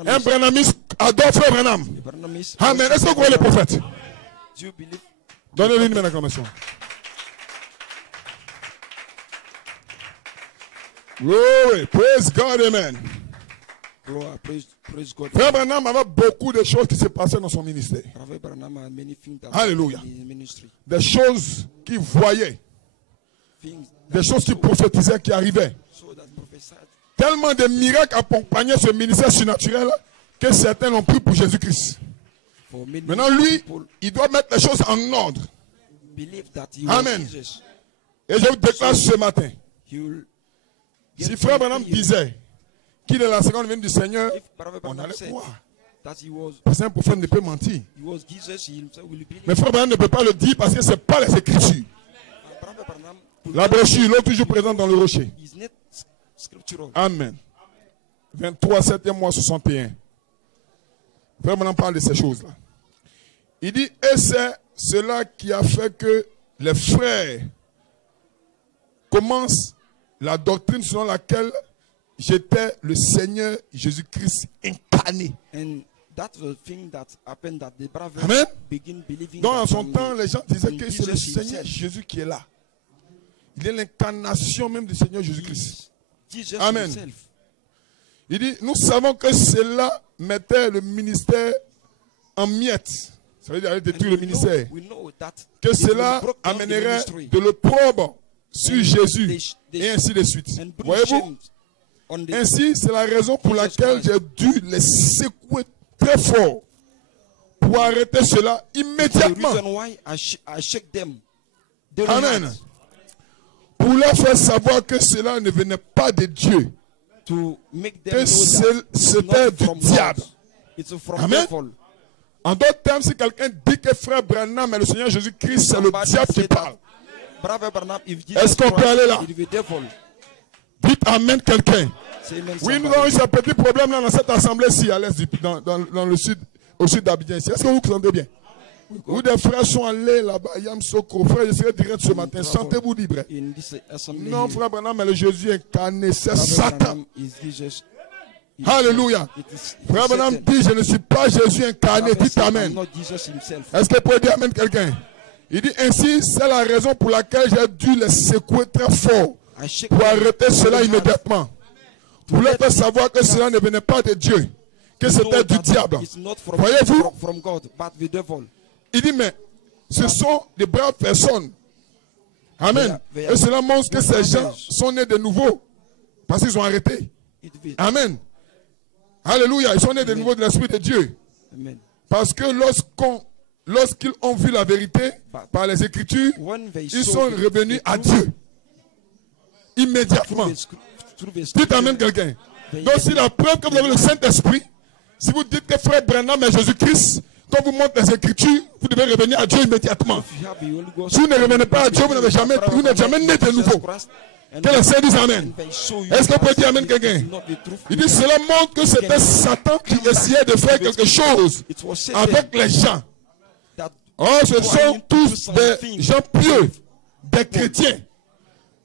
Un branhamiste adore frère Branham. Amen. Est-ce que vous croyez le prophète? Donnez-lui une main d'acclamation. Glory, praise God, amen. Frère Branham avait beaucoup de choses qui se passaient dans son ministère. Alléluia. Des choses qu'il voyait. Des choses qu'il prophétisait qui arrivaient. Tellement de miracles accompagnaient ce ministère surnaturel que certains l'ont pris pour Jésus-Christ. Maintenant, lui, il doit mettre les choses en ordre. Amen. Et je vous déclare ce matin, si frère Branham disait qu'il est la seconde venue du Seigneur, on allait croire. Parce qu'un prophète ne peut mentir. Mais frère Branham ne peut pas le dire parce que ce n'est pas les Écritures. La brochure, l'autre toujours présente dans le rocher. Amen. 23, 7e mois 61. Frère Branham parle de ces choses-là. Il dit, et c'est cela qui a fait que les frères commencent la doctrine selon laquelle j'étais le Seigneur Jésus-Christ incarné. Amen. Donc en son temps, les gens disaient que c'est le Seigneur Jésus qui est là. Il est l'incarnation même du Seigneur Jésus-Christ. Amen. Il dit, nous savons que cela mettait le ministère en miettes. Ça veut dire détruire le ministère. Que cela amènerait de l'opprobre sur Jésus et ainsi de suite. Voyez-vous? Ainsi, c'est la raison pour laquelle j'ai dû les secouer très fort pour arrêter cela immédiatement. Amen. Pour leur faire savoir que cela ne venait pas de Dieu, que c'était du diable. Amen. En d'autres termes, si quelqu'un dit que frère Branham et le Seigneur Jésus-Christ, c'est le diable qui parle. Est-ce qu'on peut aller là? Dites Amen quelqu'un. Oui, nous avons eu ce petit problème là dans cette assemblée-ci, à l'est, dans le sud, au sud d'Abidjan. Est-ce que vous vous sentez bien? Où des frères sont allés là-bas, Yam Soko, frère, je serai direct ce matin. Sentez-vous libre. Non, frère Branham, mais le Jésus incarné, c'est Satan. Alléluia. Frère Branham dit, je ne suis pas Jésus incarné. Dites Amen. Est-ce que vous pouvez dire Amen quelqu'un? Il dit ainsi, c'est la raison pour laquelle j'ai dû les secouer très fort pour arrêter cela immédiatement. Pour leur faire savoir que cela ne venait pas de Dieu, que c'était du diable. Voyez-vous? Il dit, mais ce sont des braves personnes. Amen. Et cela montre que ces gens sont nés de nouveau. Parce qu'ils ont arrêté. Amen. Alléluia. Ils sont nés de nouveau de l'Esprit de Dieu. Parce que lorsqu'ils ont vu la vérité par les Écritures, ils sont revenus à Dieu. Immédiatement. Dites Amen quelqu'un. Donc si la preuve que vous avez le Saint-Esprit, si vous dites que frère Branham est Jésus-Christ, quand vous montrez les Écritures, vous devez revenir à Dieu immédiatement. Si vous ne revenez pas à Dieu, vous n'êtes jamais né de nouveau. Que le Seigneur dise Amen. Est-ce que vous pouvez dire Amen quelqu'un? Il dit cela montre que c'était Satan qui essayait de faire quelque chose avec les gens. Oh, ce sont tous des gens pieux, des chrétiens.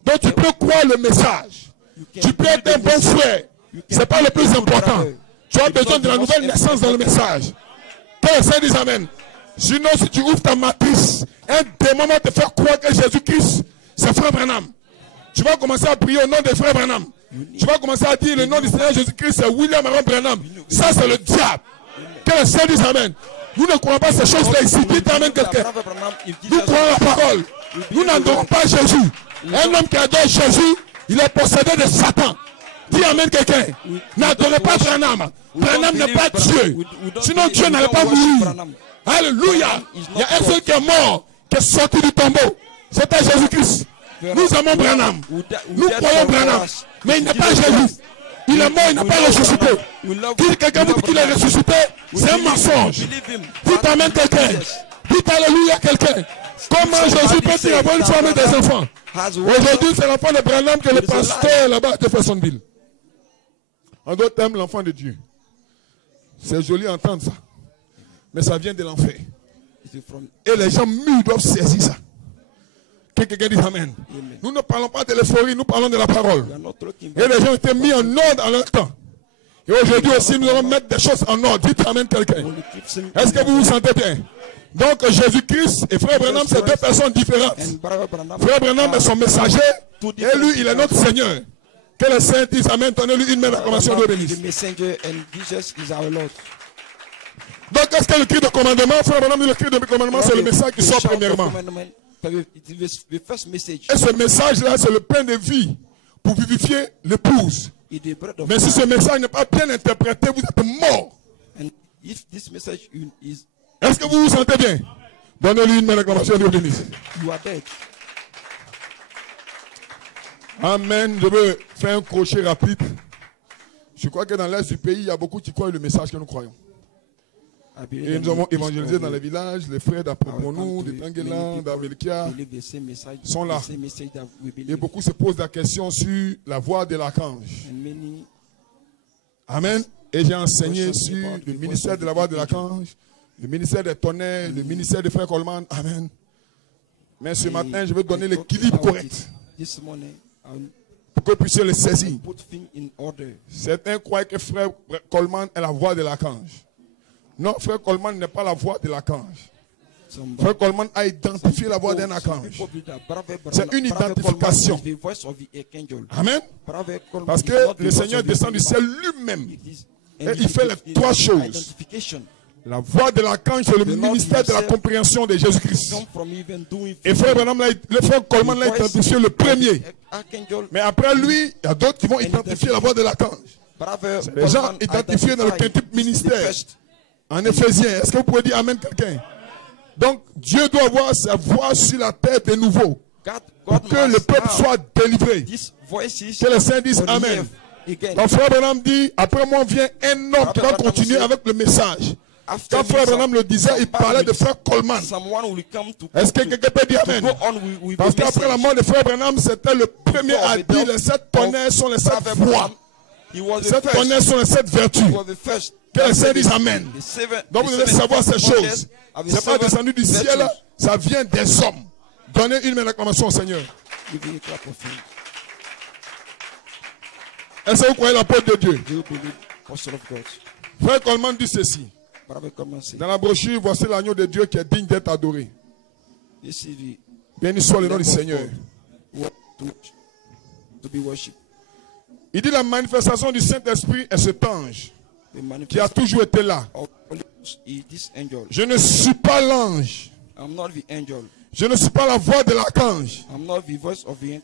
Donc tu peux croire le message. Tu peux être un bon frère. Ce n'est pas le plus important. Tu as besoin de la nouvelle naissance dans le message. Que le Seigneur dise Amen. Sinon, si tu ouvres ta matrice, un démon va te faire croire que Jésus-Christ, c'est frère Branham. Tu vas commencer à prier au nom de frère Branham. Tu vas commencer à dire le nom du Seigneur Jésus-Christ, c'est William Aaron Branham. Ça, c'est le diable. Que le Seigneur dise Amen. Nous ne croyons pas ces choses-là ici. Dites Amen quelqu'un. Nous croyons la parole. Nous n'adorons pas Jésus. Un homme qui adore Jésus, il est possédé de Satan. Dis Amen quelqu'un. N'adorez pas Branham. Branham n'est pas Dieu. Sinon Dieu n'allait pas mourir. Alléluia. Il y a un seul qui est mort, qui est sorti du tombeau. C'était Jésus-Christ. Nous aimons Branham. Nous croyons Branham. Mais il n'est pas Jésus. Il est mort, il n'a pas ressuscité. Si quelqu'un vous dit qu'il est ressuscité, c'est un mensonge. Dites Amen quelqu'un. Dites Alléluia quelqu'un. Comment Jésus peut-il avoir une femme et des enfants? Aujourd'hui, c'est l'enfant de Branham que le pasteur là-bas de Jeffersonville. En d'autres termes, l'enfant de Dieu. C'est joli à entendre ça. Mais ça vient de l'enfer. Et les gens mûrs doivent saisir ça. Que quelqu'un dise Amen. Nous ne parlons pas de l'euphorie, nous parlons de la parole. Et les gens ont été mis en ordre en leur temps. Et aujourd'hui aussi, nous allons mettre des choses en ordre. Dites Amen quelqu'un. Est-ce que vous vous sentez bien? Donc Jésus-Christ et frère Branham, c'est deux personnes différentes. Frère Branham est son messager et lui, il est notre Seigneur. Que le Saint dise Amen, donnez-lui une même acclamation de bénédiction. Donc qu'est-ce que le cri de commandement? Frère Branham dit le cri de commandement, c'est le message qui sort premièrement. Et ce message-là, c'est le pain de vie pour vivifier l'épouse. Mais si ce message n'est pas bien interprété, vous êtes mort. Est-ce que vous vous sentez bien? Donnez-lui une acclamation de bénédiction. Amen. Je veux faire un crochet rapide. Je crois que dans l'est du pays, il y a beaucoup qui croient le message que nous croyons. Et nous avons évangélisé dans les villages, les frères d'Aproponou, de Tanguelan, d'Avelkia sont là. Et beaucoup se posent la question sur la voix de l'archange. Amen. Et j'ai enseigné sur le ministère de la voix de l'archange, le ministère des tonnerres, le ministère de frère Coleman. Amen. Mais ce matin, je vais donner l'équilibre correct pour que vous puissiez le saisir. Certains croient que frère Coleman est la voix de l'archange. Non, frère Coleman n'est pas la voix de l'archange. Frère Coleman a identifié la voix d'un archange. C'est une identification. Amen. Parce que le Seigneur descend du ciel lui-même. Et il fait les trois choses. La voix de l'archange, c'est le ministère de la compréhension de Jésus-Christ. Et frère Branham, le frère Coleman l'a identifié le premier. Mais après lui, il y a d'autres qui vont identifier la voix de l'archange. C'est les gens identifiés dans le quintuple ministère. En Éphésiens, est-ce que vous pouvez dire Amen quelqu'un? Donc, Dieu doit avoir sa voix sur la terre de nouveau. Pour que le peuple soit délivré. Que les saints disent Amen. Quand frère Branham dit, après moi vient un homme qui va continuer avec le message. Quand frère Branham le disait, il parlait de frère Coleman. Est-ce que quelqu'un peut dire Amen? Parce qu'après la mort de frère Branham, c'était le premier à dire les 7 tonnerres sont les 7 voix. Les 7 tonnerres sont les 7 vertus. Que les saints disent Amen. Donc vous devez savoir ces choses. Ce n'est pas descendu du ciel, ça vient des hommes. Donnez une main d'acclamation au Seigneur. Est-ce que vous croyez l'apôtre de Dieu? Frère Coleman dit ceci. Dans la brochure, voici l'agneau de Dieu qui est digne d'être adoré. Béni soit le nom du Seigneur. Il dit la manifestation du Saint-Esprit est cet ange qui a toujours été là. Je ne suis pas l'ange. Je ne suis pas la voix de l'archange.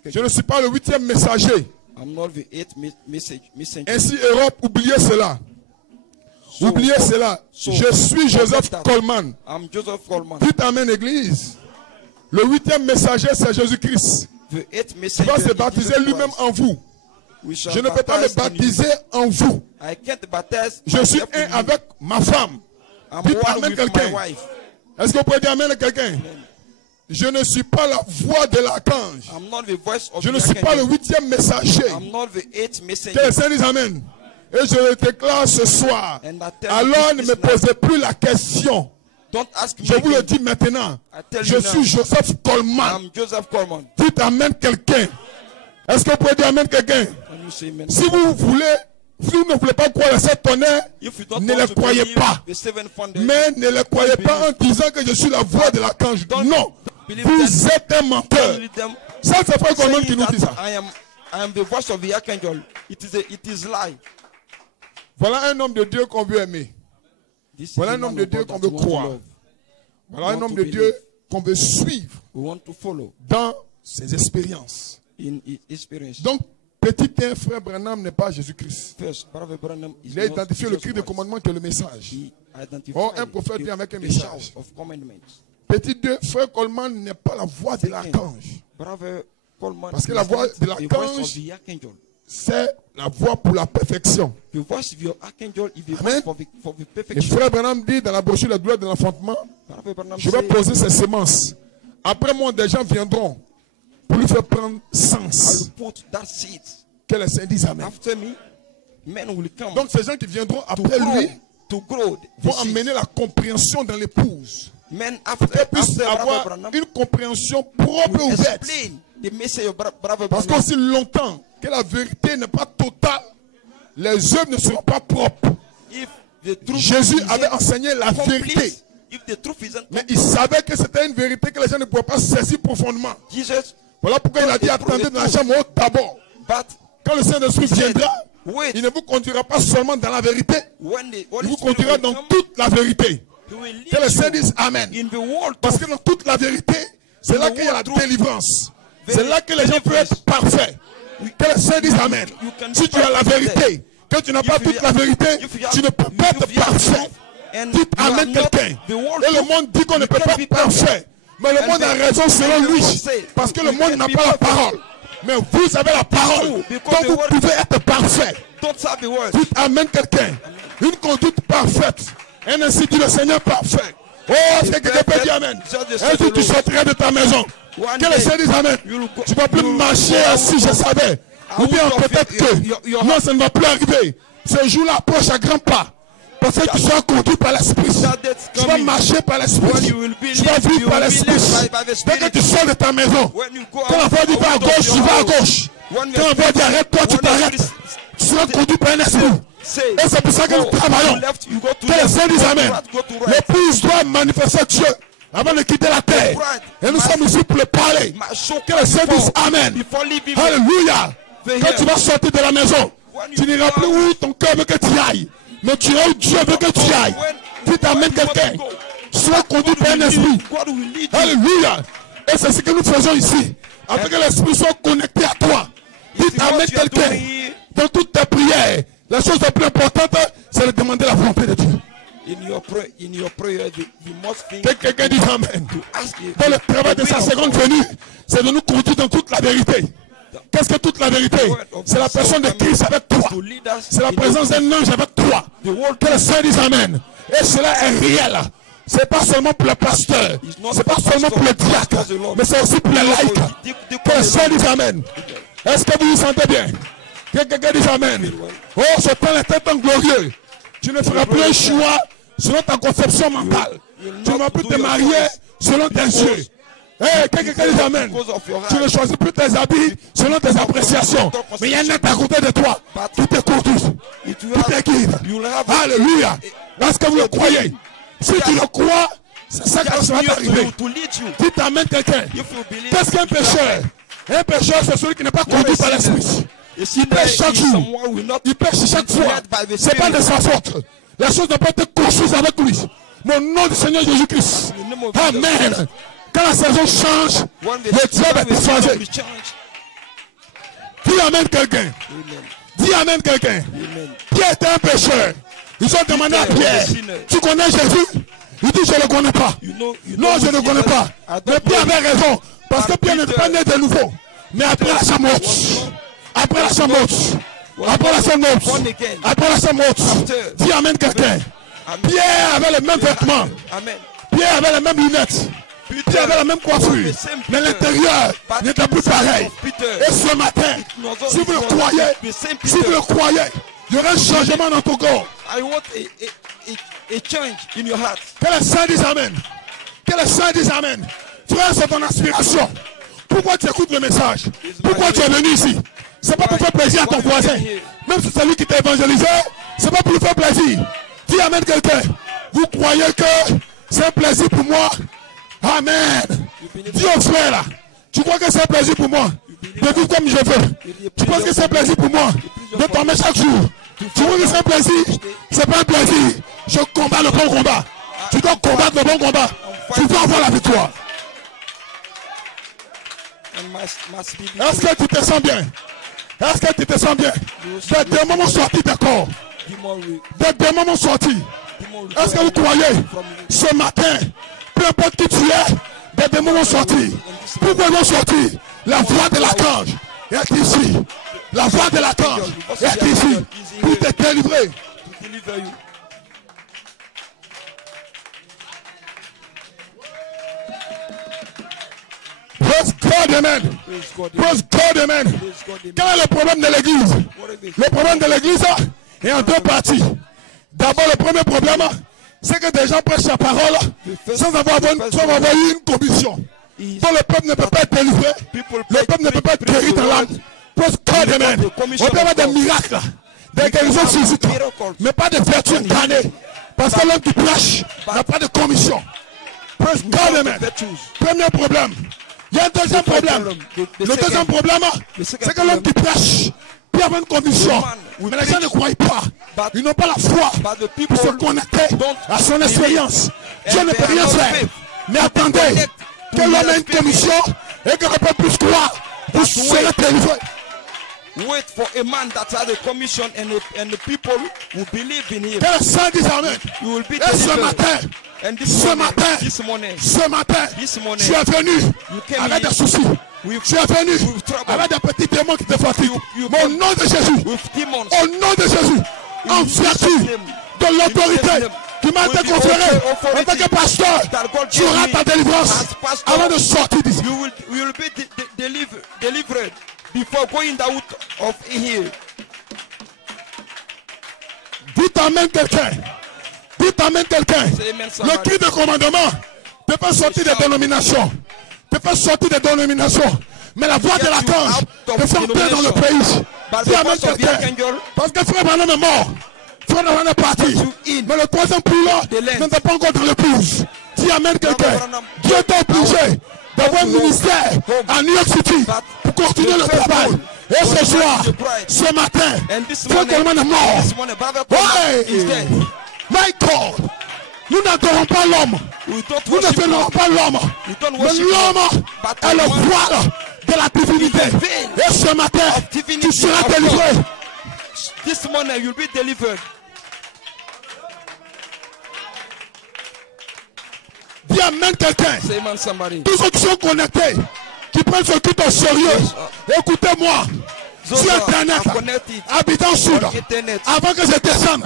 Je ne suis pas le 8e messager. Ainsi Europe, oubliez cela. Oubliez cela. Je suis Joseph Coleman. Dites Amen, Église. Le 8e messager, c'est Jésus-Christ. Il va se baptiser lui-même en vous. Je ne peux pas me baptiser en vous. Je suis un avec ma femme. Dites Amen, quelqu'un. Est-ce que vous pouvez dire Amen à quelqu'un? Je ne suis pas la voix de l'archange. Je ne suis pas le 8e messager. Que les saints disent Amen. Et je le déclare ce soir. Alors ne me posez plus la question. Je vous le dis maintenant. Je suis Joseph Coleman. Dites Amen quelqu'un. Est-ce que vous pouvez dire Amen quelqu'un? Si vous ne voulez pas croire à cette tonnerre, ne les croyez pas. Mais ne les croyez pas en disant que je suis la voix de l'archange. Non. Vous êtes un menteur. Ça, c'est frère Coleman qui nous dit ça. Voilà un homme de Dieu qu'on veut aimer. Voilà un homme de Dieu qu'on veut croire. Voilà un homme de Dieu qu'on veut suivre dans ses expériences. Donc, petit 1, frère Branham n'est pas Jésus-Christ. Il a identifié le cri de commandement que le message. Or, un prophète vient avec un message. Petit 2, frère Coleman n'est pas la voix de l'archange. Parce que la voix de l'archange, c'est la voix pour la perfection. Amen. Et frère Branham dit dans la brochure La douleur de l'enfantement, je vais poser ses semences. Après moi, des gens viendront pour lui faire prendre sens. Que les saints disent Amen. Donc ces gens qui viendront après lui vont amener la compréhension dans l'épouse. Qu'elle puisse avoir une compréhension propre et ouverte. Parce qu'aussi longtemps que la vérité n'est pas totale, les œuvres ne seront pas propres. Jésus avait enseigné la vérité. Mais il savait que c'était une vérité que les gens ne pouvaient pas saisir profondément. Voilà pourquoi il a dit attendez dans la chambre haute d'abord. Quand le Saint-Esprit viendra, il ne vous conduira pas seulement dans la vérité, il vous conduira dans toute la vérité. Que les saints disent Amen. Parce que dans toute la vérité, c'est là qu'il y a la délivrance. C'est là que les gens peuvent être parfaits. Que les saints disent Amen. Si tu as la vérité, que tu n'as pas toute la vérité, tu ne peux pas être parfait. Dites Amen quelqu'un. Et le monde dit qu'on ne peut pas être parfait. Mais le monde a raison selon lui. Parce que le monde n'a pas la parole. Mais vous avez la parole. Donc vous pouvez être parfait. Dites Amen quelqu'un. Une conduite parfaite. Et ainsi dit le Seigneur parfait. Oh, est-ce que quelqu'un peut dire Amen? Est-ce que tu sortirais de ta maison? Que les saints disent Amen. Tu ne vas plus marcher ainsi, je savais. Ou bien peut-être que non, ça ne va plus arriver. Ce jour-là approche à grands pas. Parce que tu seras conduit par l'esprit. Tu vas marcher par l'esprit. Tu vas vivre par l'esprit. Dès que tu sors de ta maison, quand la voix dit va à gauche, tu vas à gauche. Quand la voix dit arrête-toi, tu t'arrêtes. Tu seras conduit par un esprit. Et c'est pour ça que nous travaillons. Que les saints disent Amen. L'épouse doit manifester Dieu avant de quitter la terre. Et nous sommes ici pour le parler. Que les saints disent Amen. Alléluia. Quand tu vas sortir de la maison, tu n'iras plus où ton cœur veut que tu ailles. Mais tu iras où Dieu veut que tu ailles. Tu t'amènes quelqu'un. Sois conduit par un esprit. Alléluia. Et c'est ce que nous faisons ici. Afin que l'esprit soit connecté à toi. Tu t'amènes quelqu'un. Dans toutes tes prières, la chose la plus importante, c'est de demander la volonté de Dieu. Quelqu'un dit Amen. Dans le travail de sa seconde venue, c'est de nous conduire dans toute la vérité. Qu'est-ce que toute la vérité? C'est la personne de Christ avec toi. C'est la présence d'un ange avec toi. Que le Saint dise Amen. Et cela est réel. C'est pas seulement pour le pasteur, c'est pas seulement pour le diacre, mais c'est aussi pour les laïcs. Que le Saint dise Amen. Est-ce que vous vous sentez bien? Que quelqu'un dise Amen. Oh, ce temps est un temps glorieux. Tu ne feras plus un choix selon ta conception mentale. Tu ne vas plus te marier selon tes yeux. Hey, quelqu'un dit Amen. Tu ne choisis plus tes habits selon tes appréciations. Mais il y a un être à côté de toi qui te conduit, qui te guide. Alléluia. Est-ce que vous le croyez? Si tu le crois, c'est ça qui va t'arriver. Tu t'amènes quelqu'un. Qu'est-ce qu'un pécheur? Un pécheur, c'est celui qui n'est pas conduit par l'esprit. Il pêche chaque jour. Il pêche chaque fois. Ce n'est pas de sa faute. La chose n'a pas été construite avec lui. Mon nom du Seigneur Jésus-Christ. Amen. Quand la saison change, le diable est persuadé. Dis Amen quelqu'un. Dis Amen quelqu'un. Pierre était un pécheur. Ils ont demandé à Pierre, tu connais Jésus? Il dit, je ne le connais pas. Non, je ne le connais pas. Mais Pierre avait raison. Parce que Pierre n'était pas né de nouveau. Mais après la Samote. Après la Samote. Après la Samote. Après la Samote. Dis Amen quelqu'un. Pierre avait les mêmes vêtements. Pierre avait les mêmes lunettes. Pierre avait la même coiffure. Mais l'intérieur n'était plus pareil. Et ce matin, si vous le croyez, il y aura un changement dans ton corps. I want a change in your heart. Que le Saint dise Amen. Que le Saint dise Amen. Frère, c'est ton inspiration. Pourquoi tu écoutes le message? Pourquoi tu es venu ici? C'est pas pour faire plaisir à ton voisin. Même si c'est lui qui t'a évangélisé, c'est pas pour lui faire plaisir. Dis Amen quelqu'un. Vous croyez que c'est un plaisir pour moi? Amen. Dis au frère là. Tu crois que c'est un plaisir pour moi de vivre comme je veux? Tu penses que c'est un plaisir pour moi de tomber chaque jour? Tu vois que c'est un plaisir? C'est pas un plaisir. Je combats le bon combat. Tu dois combattre le bon combat. Tu dois avoir la victoire. Est-ce que tu te sens bien? Est-ce que tu te sens bien? Des démons sortis de corps. Des démons sortis. Est-ce que vous croyez? Ce matin, peu importe qui tu es, des démons vont sortir. Pourquoi ils vont sortir? La voix de l'archange est ici. La voix de l'archange est ici. Pour te délivrer. Praise God, amen. Praise God, amen. Quel est le problème de l'église? Le problème de l'église est en deux parties. D'abord, le premier problème, c'est que des gens prêchent la parole sans avoir eu une commission. Donc le peuple ne peut pas être délivré. Le peuple ne peut pas être guéri dans l'âme. Praise God, amen. On peut avoir des miracles, des guérisons physiques, mais pas de vertu incarnée. Parce que l'homme qui prêche n'a pas de commission. Praise God, amen. Premier problème. Il y a un deuxième problème. Le deuxième problème, c'est que l'homme qui prêche peut avoir une conviction. Mais les gens ne croient pas. Ils n'ont pas la foi pour se connecter à son expérience. Dieu ne peut rien faire. Mais attendez que l'homme ait une commission et que le peuple puisse croire. Vous serez délivrés. Wait for a man that has a commission and the people will believe in him. Que le Saint dise Amen. You will be et ce matin, this morning, tu es venu avec des soucis. Tu es venu avec des petits démons qui te fatiguent. Mais au nom de Jésus, au nom de Jésus, en vertu de l'autorité qui m'a été conférée en tant que pasteur, tu auras ta délivrance avant de sortir d'ici. You will be delivered before going out of here. Dites Amen quelqu'un. Dites Amen quelqu'un. Le cri de commandement ne peut pas sortir des dénominations. Ne peut pas sortir des dénominations. Mais la voix de l'archange peut faire entrer dans le pays. Dis Amen quelqu'un. Parce que frère Branham est mort. Frère Branham est parti. Mais le troisième poulot n'est pas encore dans le pouce. Dis Amen quelqu'un. Dieu t'a obligé d'avoir un ministère à New York City pour continuer le travail. Et ce soir, ce matin, frère Branham est mort. Ouais. My God, Nous n'adorons pas l'homme. Nous ne vénérons pas l'homme. Mais l'homme est le voile de la divinité. Et ce matin, tu seras délivré. This morning you'll be delivered. Dis amen quelqu'un. Tous ceux qui sont connectés, qui prennent ce culte au sérieux, écoutez-moi. Sur Internet, habitant sud, avant que je descende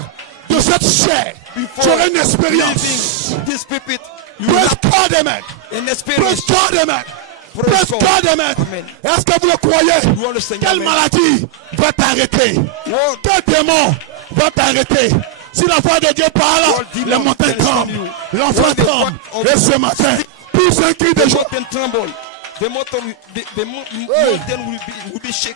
de cette chair, j'aurai une expérience. Praise God, amen. Praise God, amen. Praise God, amen. Est-ce que vous le croyez? Quelle maladie va t'arrêter? Quel démon va t'arrêter? Si la voix de Dieu parle, les montagnes tremblent, l'enfant tremble. Et ce matin, tous un cri de joie. The mountain will be shaken.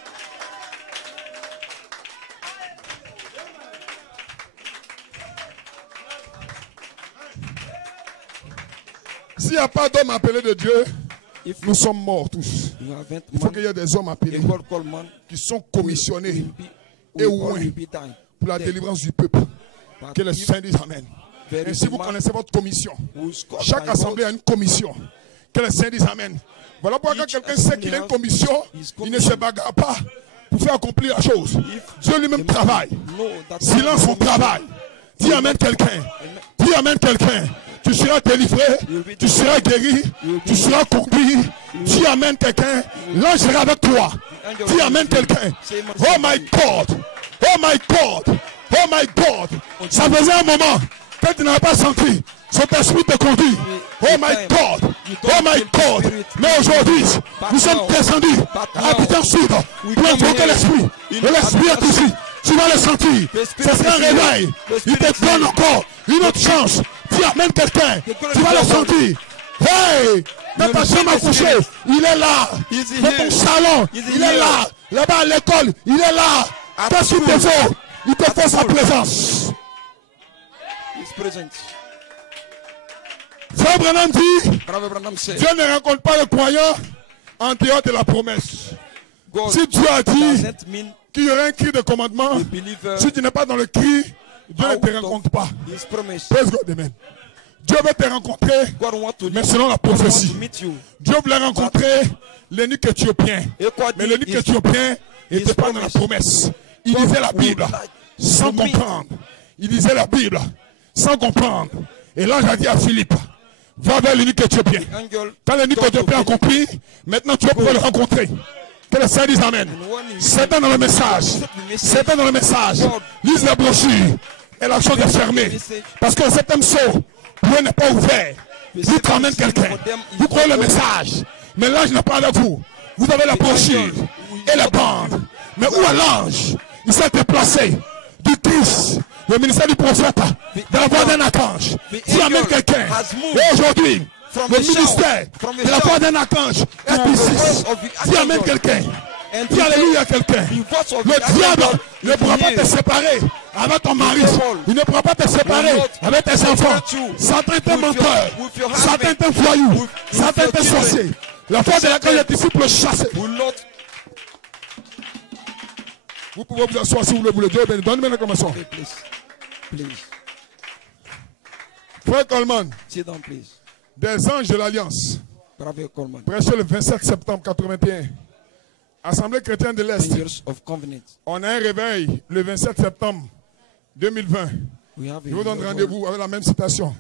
S'il n'y a pas d'hommes appelés de Dieu, nous sommes morts tous. Il faut qu'il y ait des hommes appelés qui sont commissionnés et ouins pour la délivrance du peuple. Que le Saint dise Amen. Et si vous connaissez votre commission, chaque assemblée a une commission. Que le Saint dise Amen. Voilà pourquoi quand quelqu'un sait qu'il a une commission, il ne se bagarre pas pour faire accomplir la chose. Dieu lui-même travaille. Silence son travail. Dis Amen quelqu'un. Dis Amen quelqu'un. Tu seras délivré, tu seras guéri, tu seras conduit. Dis Amen quelqu'un. L'ange sera avec toi. Dis Amen quelqu'un. Oh my God. Oh my God. Oh my God. Ça faisait un moment que tu n'avais pas senti. Son esprit te conduit. Oh my God. Oh my God. Mais aujourd'hui, nous sommes descendus à Habitant Sud pour invoquer l'esprit. Et l'esprit est ici. Tu vas le sentir. Ce sera un réveil. Il te donne encore une autre chance. Dis Amen quelqu'un. Tu vas le sentir. Hey! Dans ta chambre à coucher, il est là. Dans ton salon, il est là. Là-bas à l'école, il est là. Qu'est-ce qu'il te faut? Il te faut sa présence. Frère Branham dit, Dieu ne rencontre pas le croyant en dehors de la promesse. Si Dieu a dit qu'il y aurait un cri de commandement, si tu n'es pas dans le cri, Dieu ne te rencontre pas. Praise God, amen. Dieu veut te rencontrer, mais selon la prophétie. Dieu voulait rencontrer l'eunuque éthiopien. Mais l'eunuque éthiopien n'était pas dans la promesse. Il lisait la Bible sans comprendre. Il lisait la Bible sans comprendre. Et l'ange a dit à Philippe, va vers l'eunuque éthiopien. Quand l'eunuque éthiopien a compris, maintenant tu vas pouvoir le rencontrer. Que le Seigneur dise Amen. C'est dans le message. C'est dans le message. Lise la brochure. Et la chose est fermée. Parce que le septième saut, Dieu n'est pas ouvert. Vous ramène quelqu'un. Vous croyez le message. Mais l'ange n'est pas avec vous. Vous avez la brochure et la bande. Mais où est l'ange? Il s'est déplacé du Christ, le ministère du prophète, de la voix d'un archange. S'il amène quelqu'un. Et aujourd'hui, le ministère de la voix d'un archange est ici. S'il amène quelqu'un. Dis alléluia à quelqu'un. Le diable ne pourra pas te séparer avec ton mari. Il ne pourra pas te séparer avec tes enfants. Satan est un menteur. Satan est un voyou. Satan est un sorcier. La foi de laquelle les disciples chassés. Vous pouvez vous asseoir si vous le voulez. Donnez-moi la commençation. Frère Coleman, des anges de l'Alliance, prêché le 27 septembre 81. Assemblée chrétienne de l'Est. On a un réveil le 27 septembre 2020. Je vous donne rendez-vous avec la même citation.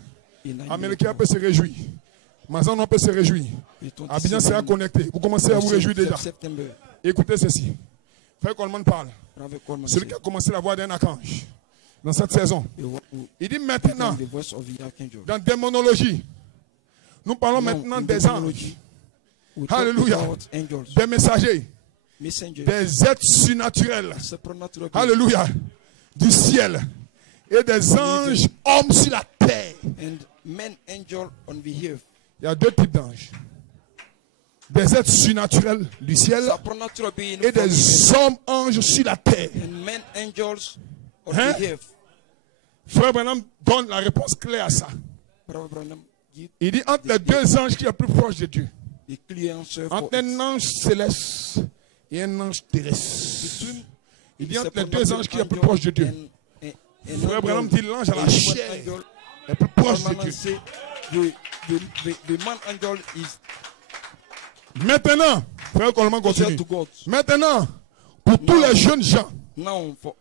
Américain peut se réjouir. Mazan peut se réjouir. Abidjan sera connecté. Vous commencez à vous réjouir déjà. Écoutez ceci. Frère Coleman parle. Celui qui a commencé la voix d'un archange dans cette saison. Il dit maintenant, dans démonologie, nous parlons maintenant des anges. Alléluia. Des messagers. Des êtres surnaturels. Alléluia. Du ciel. Et des anges hommes sur la terre. Il y a deux types d'anges. Des êtres surnaturels du ciel et des hommes anges sur la terre. Hein? Frère Branham donne la réponse claire à ça. Il dit entre les deux anges qui sont plus proches de Dieu. Entre un ange céleste et un ange terrestre. Il dit entre les deux anges qui sont plus proches de Dieu. Frère Branham dit l'ange à la chair est plus proche de Dieu. Maintenant, frère Coleman continue. Maintenant, pour tous les jeunes gens, pour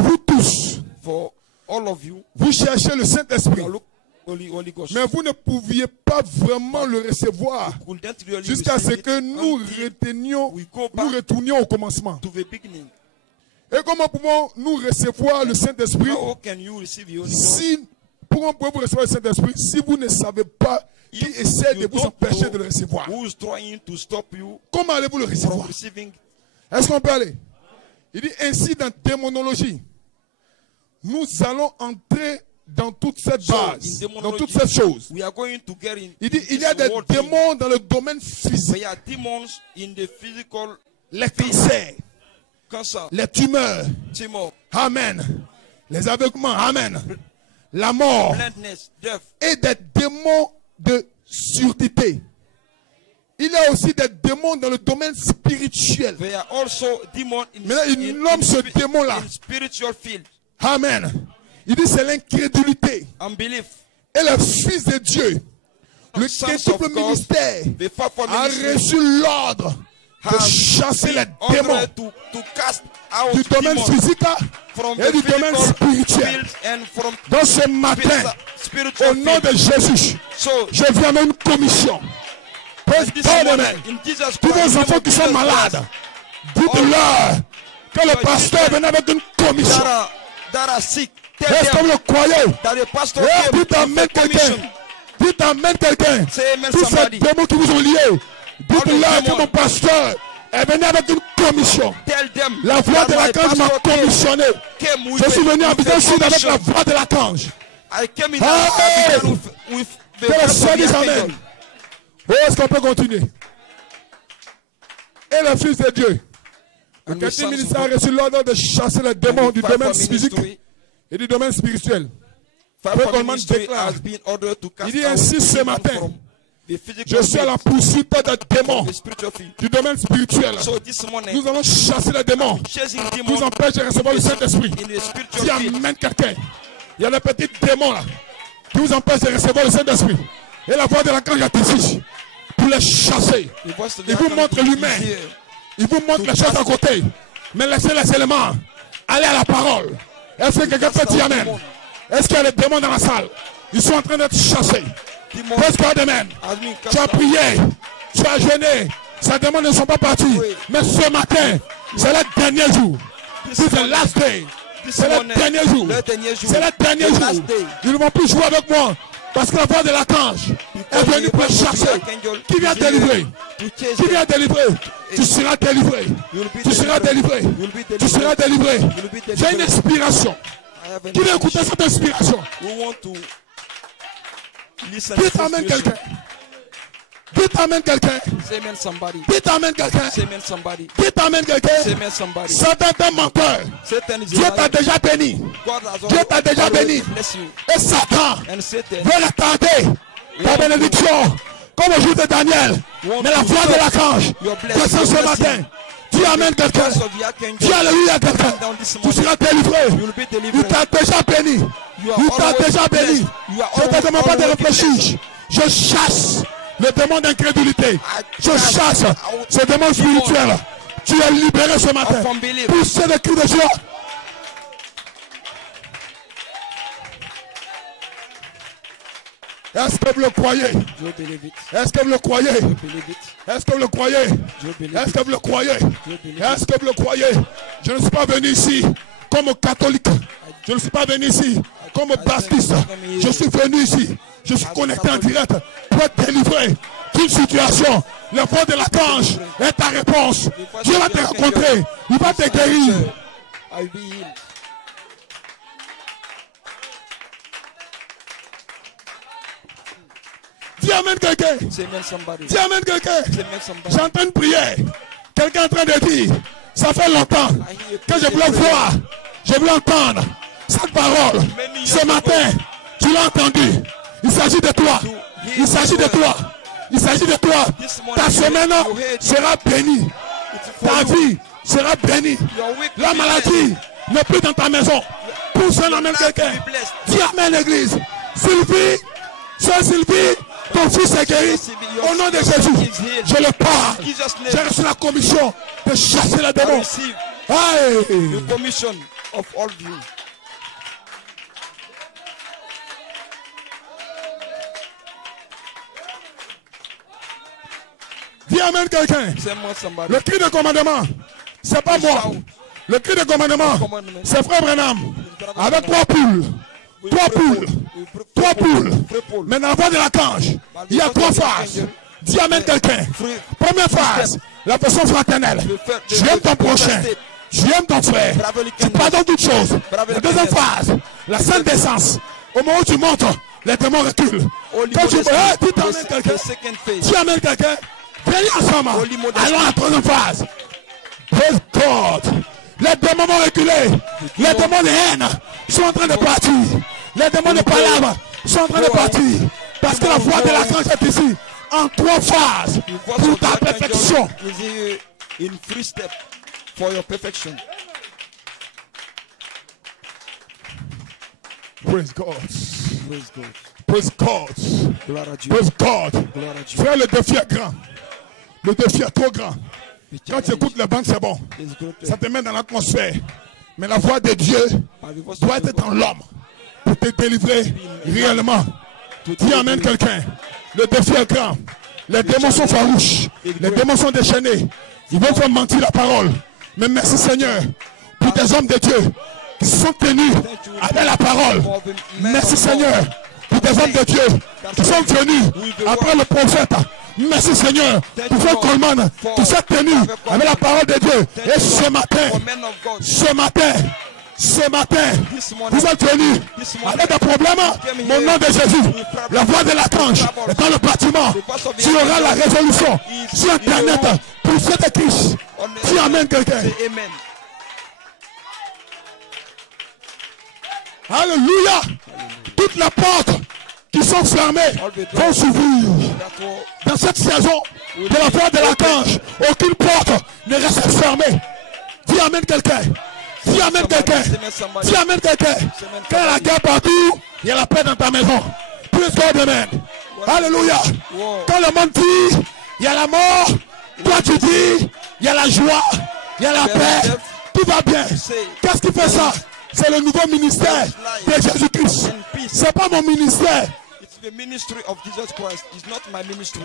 vous tous, vous cherchez le Saint-Esprit. Mais vous ne pouviez pas vraiment le recevoir jusqu'à ce que nous retournions au commencement. Et comment pouvons-nous recevoir le Saint-Esprit Comment pouvez-vous recevoir le Saint-Esprit si vous ne savez pas qui essaie de vous empêcher de le recevoir? Comment allez-vous le recevoir? Est-ce qu'on peut aller? Il dit ainsi dans démonologie. Nous allons entrer dans toute cette base, dans toutes ces choses. Il dit il y a des démons dans le domaine physique. Les cancers, les tumeurs, amen. Les aveuglements, amen. La mort et des démons de surdité. Il y a aussi des démons dans le domaine spirituel. Maintenant, il nomme ce démon-là. Amen. Il dit c'est l'incrédulité. Et le Fils de Dieu, le quintuple ministère, a reçu l'ordre de chasser les démons du domaine physique et du domaine spirituel. Dans ce matin, au nom de Jésus, je viens avec une commission. Tous vos enfants qui sont malades, dites-leur que le pasteur venait avec une commission. Est-ce que vous le croyez? Dites amen quelqu'un. Dites amen quelqu'un. Tous ces démons qui vous ont liés, dites-leur que mon pasteur est venu avec une commission. La voix de l'archange m'a commissionné. Je suis venu habiter sud avec la voix de l'archange. Que le Seigneur dise amen. Oh, est-ce qu'on peut continuer? Et le Fils de Dieu, le quatrième ministère a reçu l'ordre de chasser les démons du domaine physique et du domaine spirituel. Il dit ainsi ce matin, je suis à la poursuite des démons du domaine spirituel. Nous allons chasser les démons qui nous empêchent de recevoir le Saint-Esprit. Dis amen quelqu'un. Il y a des petits démons là qui vous empêchent de recevoir le Saint-Esprit. Et la voix de l'archange est ici pour les chasser. Il vous montre l'humain. Il vous montre les choses à côté. Mais laissez-les seulement aller à la parole. Est-ce que quelqu'un peut dire amen? Est-ce qu'il y a des démons dans la salle? Ils sont en train d'être chassés. Est-ce qu'il y a des démons? Tu as prié, tu as jeûné. Ces démons ne sont pas partis. Mais ce matin, c'est le dernier jour. C'est le last day. C'est le dernier jour. C'est le dernier jour. Ils ne vont plus jouer avec moi. Parce que la voix de l'archange est venue pour chasser. Qui vient délivrer? Qui vient délivrer? Tu seras délivré. Tu seras délivré. Tu seras délivré. J'ai une inspiration. Qui veut écouter cette inspiration? Dites amen quelqu'un. Dites amen quelqu'un. Dites amen quelqu'un. Dites amen quelqu'un. Satan est un menteur. Dieu t'a déjà béni. Dieu t'a déjà béni. Et Satan veut retarder ta bénédiction. Comme au jour de Daniel. Mais la voix de l'archange descend ce matin. Dis amen quelqu'un. Dis alléluia quelqu'un. Tu seras délivré. Il t'a déjà béni. Il t'a déjà béni. Je ne te demande pas de réfléchir. Je chasse le démon d'incrédulité. Je chasse ce démon spirituel. Tu es libéré ce matin. Poussez le cri de joie. Est-ce que vous le croyez? Est-ce que vous le croyez? Est-ce que vous le croyez? Est-ce que vous le croyez? Est-ce que vous le croyez? Je ne suis pas venu ici comme catholique. Je ne suis pas venu ici comme baptiste. Je suis venu ici. Je suis connecté en direct pour être délivré d'une situation. La voix de l'archange est ta réponse. Dieu va te rencontrer. Il va te guérir. Dis amen quelqu'un. Dis amen quelqu'un. J'entends une prière. Quelqu'un est en train de dire, ça fait longtemps que je voulais voir, je voulais entendre cette parole. Ce matin, tu l'as entendu. Il s'agit de toi. Il s'agit de toi. Il s'agit de toi. Ta semaine sera bénie. Ta vie sera bénie. La maladie n'est plus dans ta maison. Pousse un amen quelqu'un. Dis amen l'église. Sylvie, soeur Sylvie, ton fils est guéri. Au nom de Jésus, je le parle. J'ai reçu la commission de chasser les démons. The commission of all of you. Dis amen quelqu'un. Le cri de commandement, c'est pas moi. Le cri de commandement, c'est Frère Branham. Avec 3 poules. 3 poules. 3 poules. Mais dans la voie de l'archange, il y a 3 phases. Dis amen quelqu'un. Première phase, la façon fraternelle. Tu aimes ton prochain. Tu aimes ton frère. Tu pardonnes toutes choses. La deuxième phase, la sainte décence. Au moment où tu montes, les démons reculent. Quand tu dis amen quelqu'un. Dis amen quelqu'un. Venez ensemble. Allons à la troisième phase. Praise God. Les démons vont reculer. Les démons de haine sont en train de partir. Les démons de palabre sont en train de partir. Parce que la voix de l'archange est ici. En 3 phases. Pour ta perfection. In 3 steps for your perfection. Praise God. Praise God. Praise God. Gloire à Dieu. Praise God. Gloire à Dieu. Frère, le défi est grand. Le défi est trop grand. Quand tu écoutes les bandes, c'est bon. Ça te met dans l'atmosphère. Mais la voix de Dieu doit être dans l'homme pour te délivrer réellement. Dis amen quelqu'un. Le défi est grand. Les démons sont farouches. Les démons sont déchaînés. Ils vont faire mentir la parole. Mais merci Seigneur pour des hommes de Dieu qui sont tenus avec la parole. Merci Seigneur pour des hommes de Dieu qui sont venus après le prophète. Merci Seigneur pour Frère Coleman qui s'est tenu avec la parole de Dieu. Et ce matin, vous êtes venus avec des problèmes. Au nom de Jésus, la voix de l'archange est dans le bâtiment. Tu auras la résolution sur Internet pour cette crise. Tu amènes quelqu'un. Alléluia. Toutes les portes qui sont fermées vont s'ouvrir. Dans cette saison de la voix de l'archange, aucune porte ne reste fermée. Dis amen quelqu'un. Dis amen quelqu'un. Dis amen quelqu'un. Quand il y a la guerre partout, il y a la paix dans ta maison. Praise God, amen. Alléluia. Quand le monde dit, il y a la mort. Toi tu dis, il y a la joie, il y a la paix. Tout va bien. Qu'est-ce qui fait ça? C'est le nouveau ministère de Jésus-Christ. C'est pas mon ministère. It's the ministry of Jesus Christ. It's not my ministry.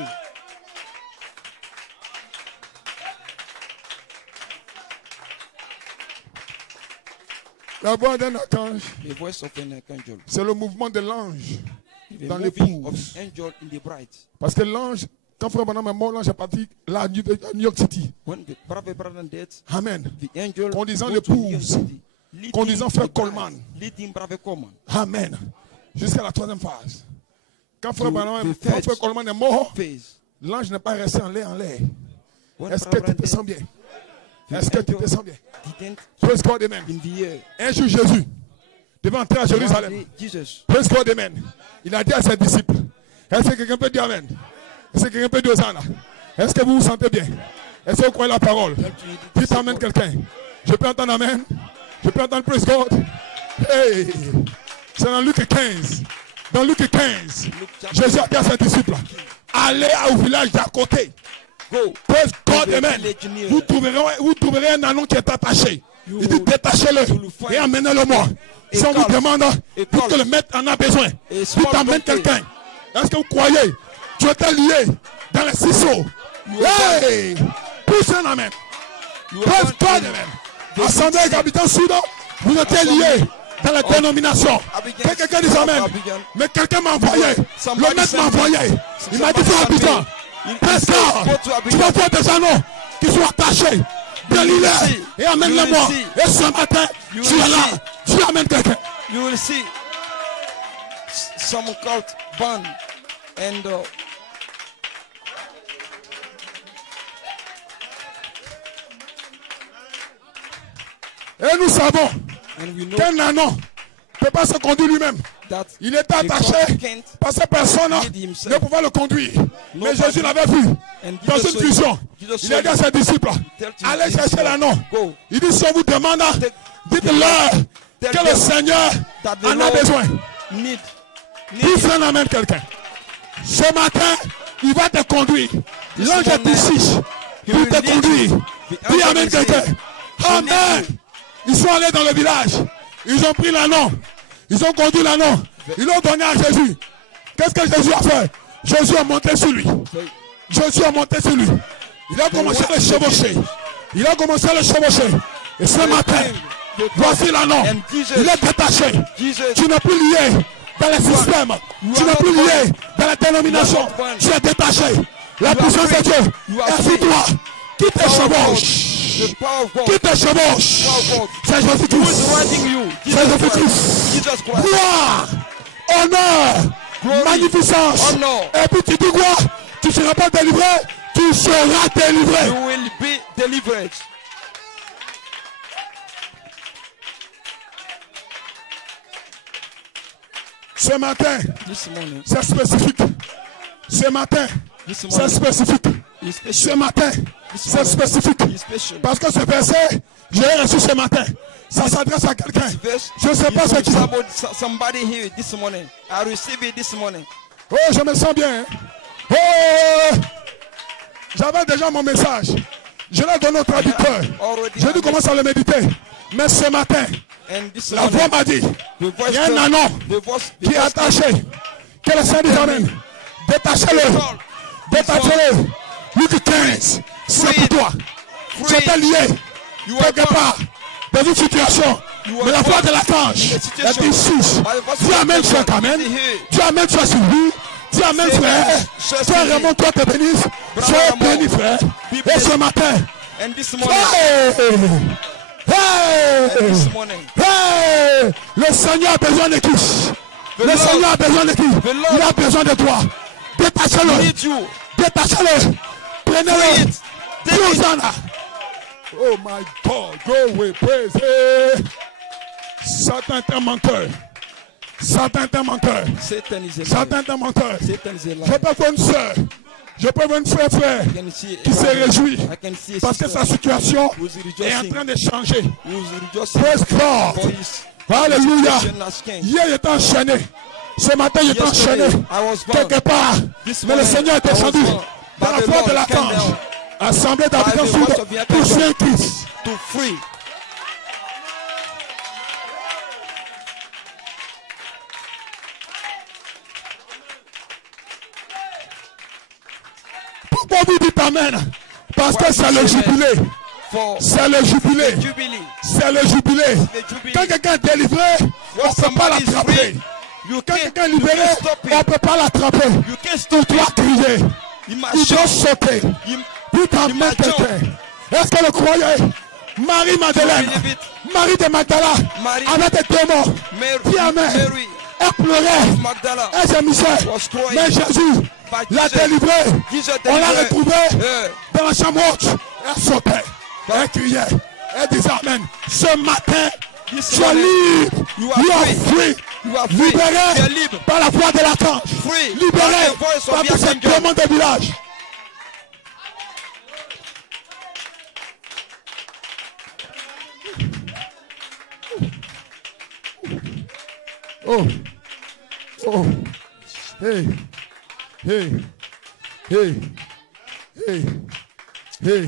La voix d'un archange, c'est le mouvement de l'ange dans l'épouse. Parce que l'ange, quand Frère Branham est mort, l'ange est parti là à New York City. Amen. Conduisant l'épouse, conduisant Frère Coleman. Amen. Jusqu'à la 3e phase. Quand Frère Coleman est mort, l'ange n'est pas resté en l'air. Est-ce que tu te sens bien? Est-ce que tu te sens bien? Praise God, amen. Un jour, Jésus devait entrer à Jérusalem. Praise God, amen. Il a dit à ses disciples, est-ce que quelqu'un peut dire amen? Est-ce que quelqu'un peut dire Hosanna? Est-ce que vous vous sentez bien? Est-ce que vous croyez la parole? Dites amen quelqu'un. Je peux entendre amen. Je peux entendre praise God. Hey. C'est dans Luc 15. Dans Luc 15, Jésus a dit à ses disciples, allez au village d'à côté. Praise God, amen. Vous trouverez un anneau qui est attaché. Il dit détachez-le et amenez-le moi. Si on vous demande, pour que le maître en a besoin, tu t'amènes quelqu'un. Est-ce que vous croyez? Tu étais lié dans les ciseaux. Hey! Pousse un amen. Praise God, amen. Assemblée Capitaine Soudan, vous étiez liés dans la dénomination. Que quelqu'un dise amen. Mais quelqu'un m'a envoyé. Le maître m'a envoyé. Il m'a dit sur Abidjan. Praise God. Tu vas voir des anneaux qui sont attachés. Délie-les et amène-les-moi. Et ce matin, tu es là. Tu amènes quelqu'un. You will see some cult band and et nous savons qu'un anneau ne peut pas se conduire lui-même. Il est attaché parce que personne ne pouvait le conduire. Mais Jésus l'avait vu dans une vision. Il a dit à ses disciples, allez chercher l'anneau. Il dit, si on vous demande, dites-leur que le Seigneur en a besoin. Pousse un amen quelqu'un. Ce matin, il va te conduire. L'ange est ici. Il va te conduire. Dis amen quelqu'un. Amen. Ils sont allés dans le village. Ils ont pris l'anneau. Ils ont conduit l'anneau. Ils l'ont donné à Jésus. Qu'est-ce que Jésus a fait? Jésus a monté sur lui. Jésus a monté sur lui. Il a commencé à le chevaucher. Il a commencé à le chevaucher. Et ce matin, voici l'anneau. Il est détaché. Tu n'es plus lié dans les systèmes. Tu n'es plus lié dans la dénomination. Tu es détaché. La puissance de Dieu est sur toi. Qui te chevauche? Qui te chevauche? C'est Jésus-Christ. C'est Jésus-Christ. Gloire, honneur, magnificence. Et puis tu dis quoi? Tu ne seras pas délivré. Tu seras délivré. You will be delivered. Ce matin, c'est spécifique. Ce matin, c'est spécifique. Ce matin, c'est spécifique. Parce que ce verset, je l'ai reçu ce matin. Ça s'adresse à quelqu'un. Je ne sais pas ce qui. Somebody here this morning. I received it this morning. Oh, je me sens bien. Oh, j'avais déjà mon message. Je l'ai donné au traducteur. J'ai dû commencer à le méditer. Mais ce matin, la voix m'a dit, il y a un anneau qui est attaché. Que le Seigneur nous emmène. Détachez-le. Détachez-le. Luc 15, c'est pour toi. Tu étais lié quelque part dans une situation. Mais la voix de l'archange est ici. Dis amen, frère, amen. Dis amen, frère, Sylvie. Dis amen, frère. Frère Raymond, toi te bénisse. Sois béni, frère. Et ce matin, le Seigneur a besoin de qui? Le Seigneur a besoin de qui? Il a besoin de toi. Détachez-le. Détachez-le. Prenez-le. Hosanna. Oh my God. Go away. Praise it. Satan est un menteur. Satan est un menteur. Satan est un menteur. Je peux voir une soeur. Je peux voir une frère qui se réjouit parce que sa situation est en train de changer. Praise God. Alléluia. Hier, il était enchaîné. Ce matin, il était enchaîné quelque part. Mais le Seigneur est descendu dans la voix de l'archange. Assemblée d'habitants sud pour Saint Christ. Pourquoi vous dites amen? Parce que c'est le jubilé. C'est le jubilé. C'est le jubilé. Quand quelqu'un est délivré, on ne peut pas l'attraper. Quand quelqu'un est libéré, on ne peut pas l'attraper. Il doit crier. Il doit sauter. Dites amen quelqu'un. Est-ce que le croyez? Marie-Madeleine, Marie de Magdala, avait des démons. Dis amen. Elle pleurait. Elle gémissait. Mais Jésus l'a délivré. On l'a retrouvé dans la chambre haute. Elle sautait. Elle criait. Elle disait amen. Ce matin, tu es libre. You are free. Libéré par la voix de l'archange. Libéré par tous ces démons de village. Oh, oh, hey, hey, hey, hey, hey,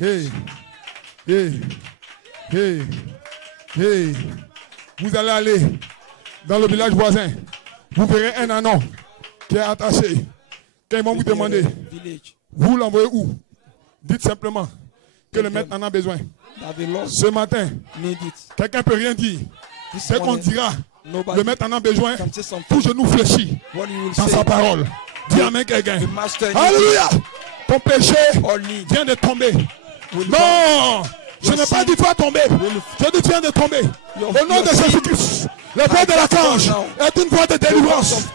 hey, hey, hey, hey. Vous allez aller dans le village voisin. Vous verrez un anneau qui est attaché. Quand ils vont vous demander, vous l'envoyez où? Dites simplement que le maître en a besoin. Ce matin, quelqu'un ne peut rien dire. C'est qu'on dira, le maître en a besoin, tout genou fléchit dans sa parole. Dis amen quelqu'un. Alléluia. Ton péché vient de tomber. Non, je n'ai pas dit toi tomber. Je dis viens de tomber. Au nom de Jésus-Christ, la voix de l'archange est une voix de délivrance.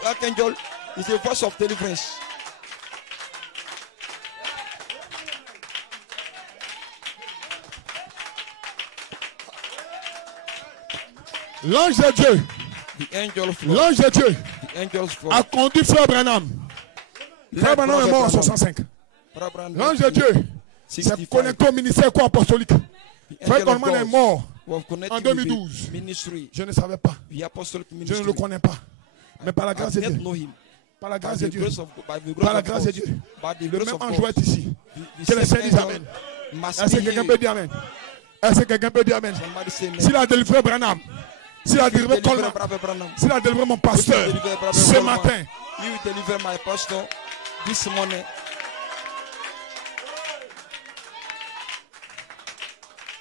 L'ange de Dieu, l'ange de Dieu a conduit Frère Branham. Frère Branham est mort en 65. L'ange de Dieu s'est connecté au ministère apostolique. Frère Coleman est mort en 2012. Je ne savais pas. Je ne le connais pas. Mais par la grâce de Dieu. Par la grâce de Dieu. Par la grâce de Dieu. Le même ange doit être ici. Que les saints disent Amen. Est-ce que quelqu'un peut dire Amen? Est-ce que quelqu'un peut dire Amen? S'il a délivré Branham, s'il a délivré Coleman, s'il a délivré mon pasteur ce matin,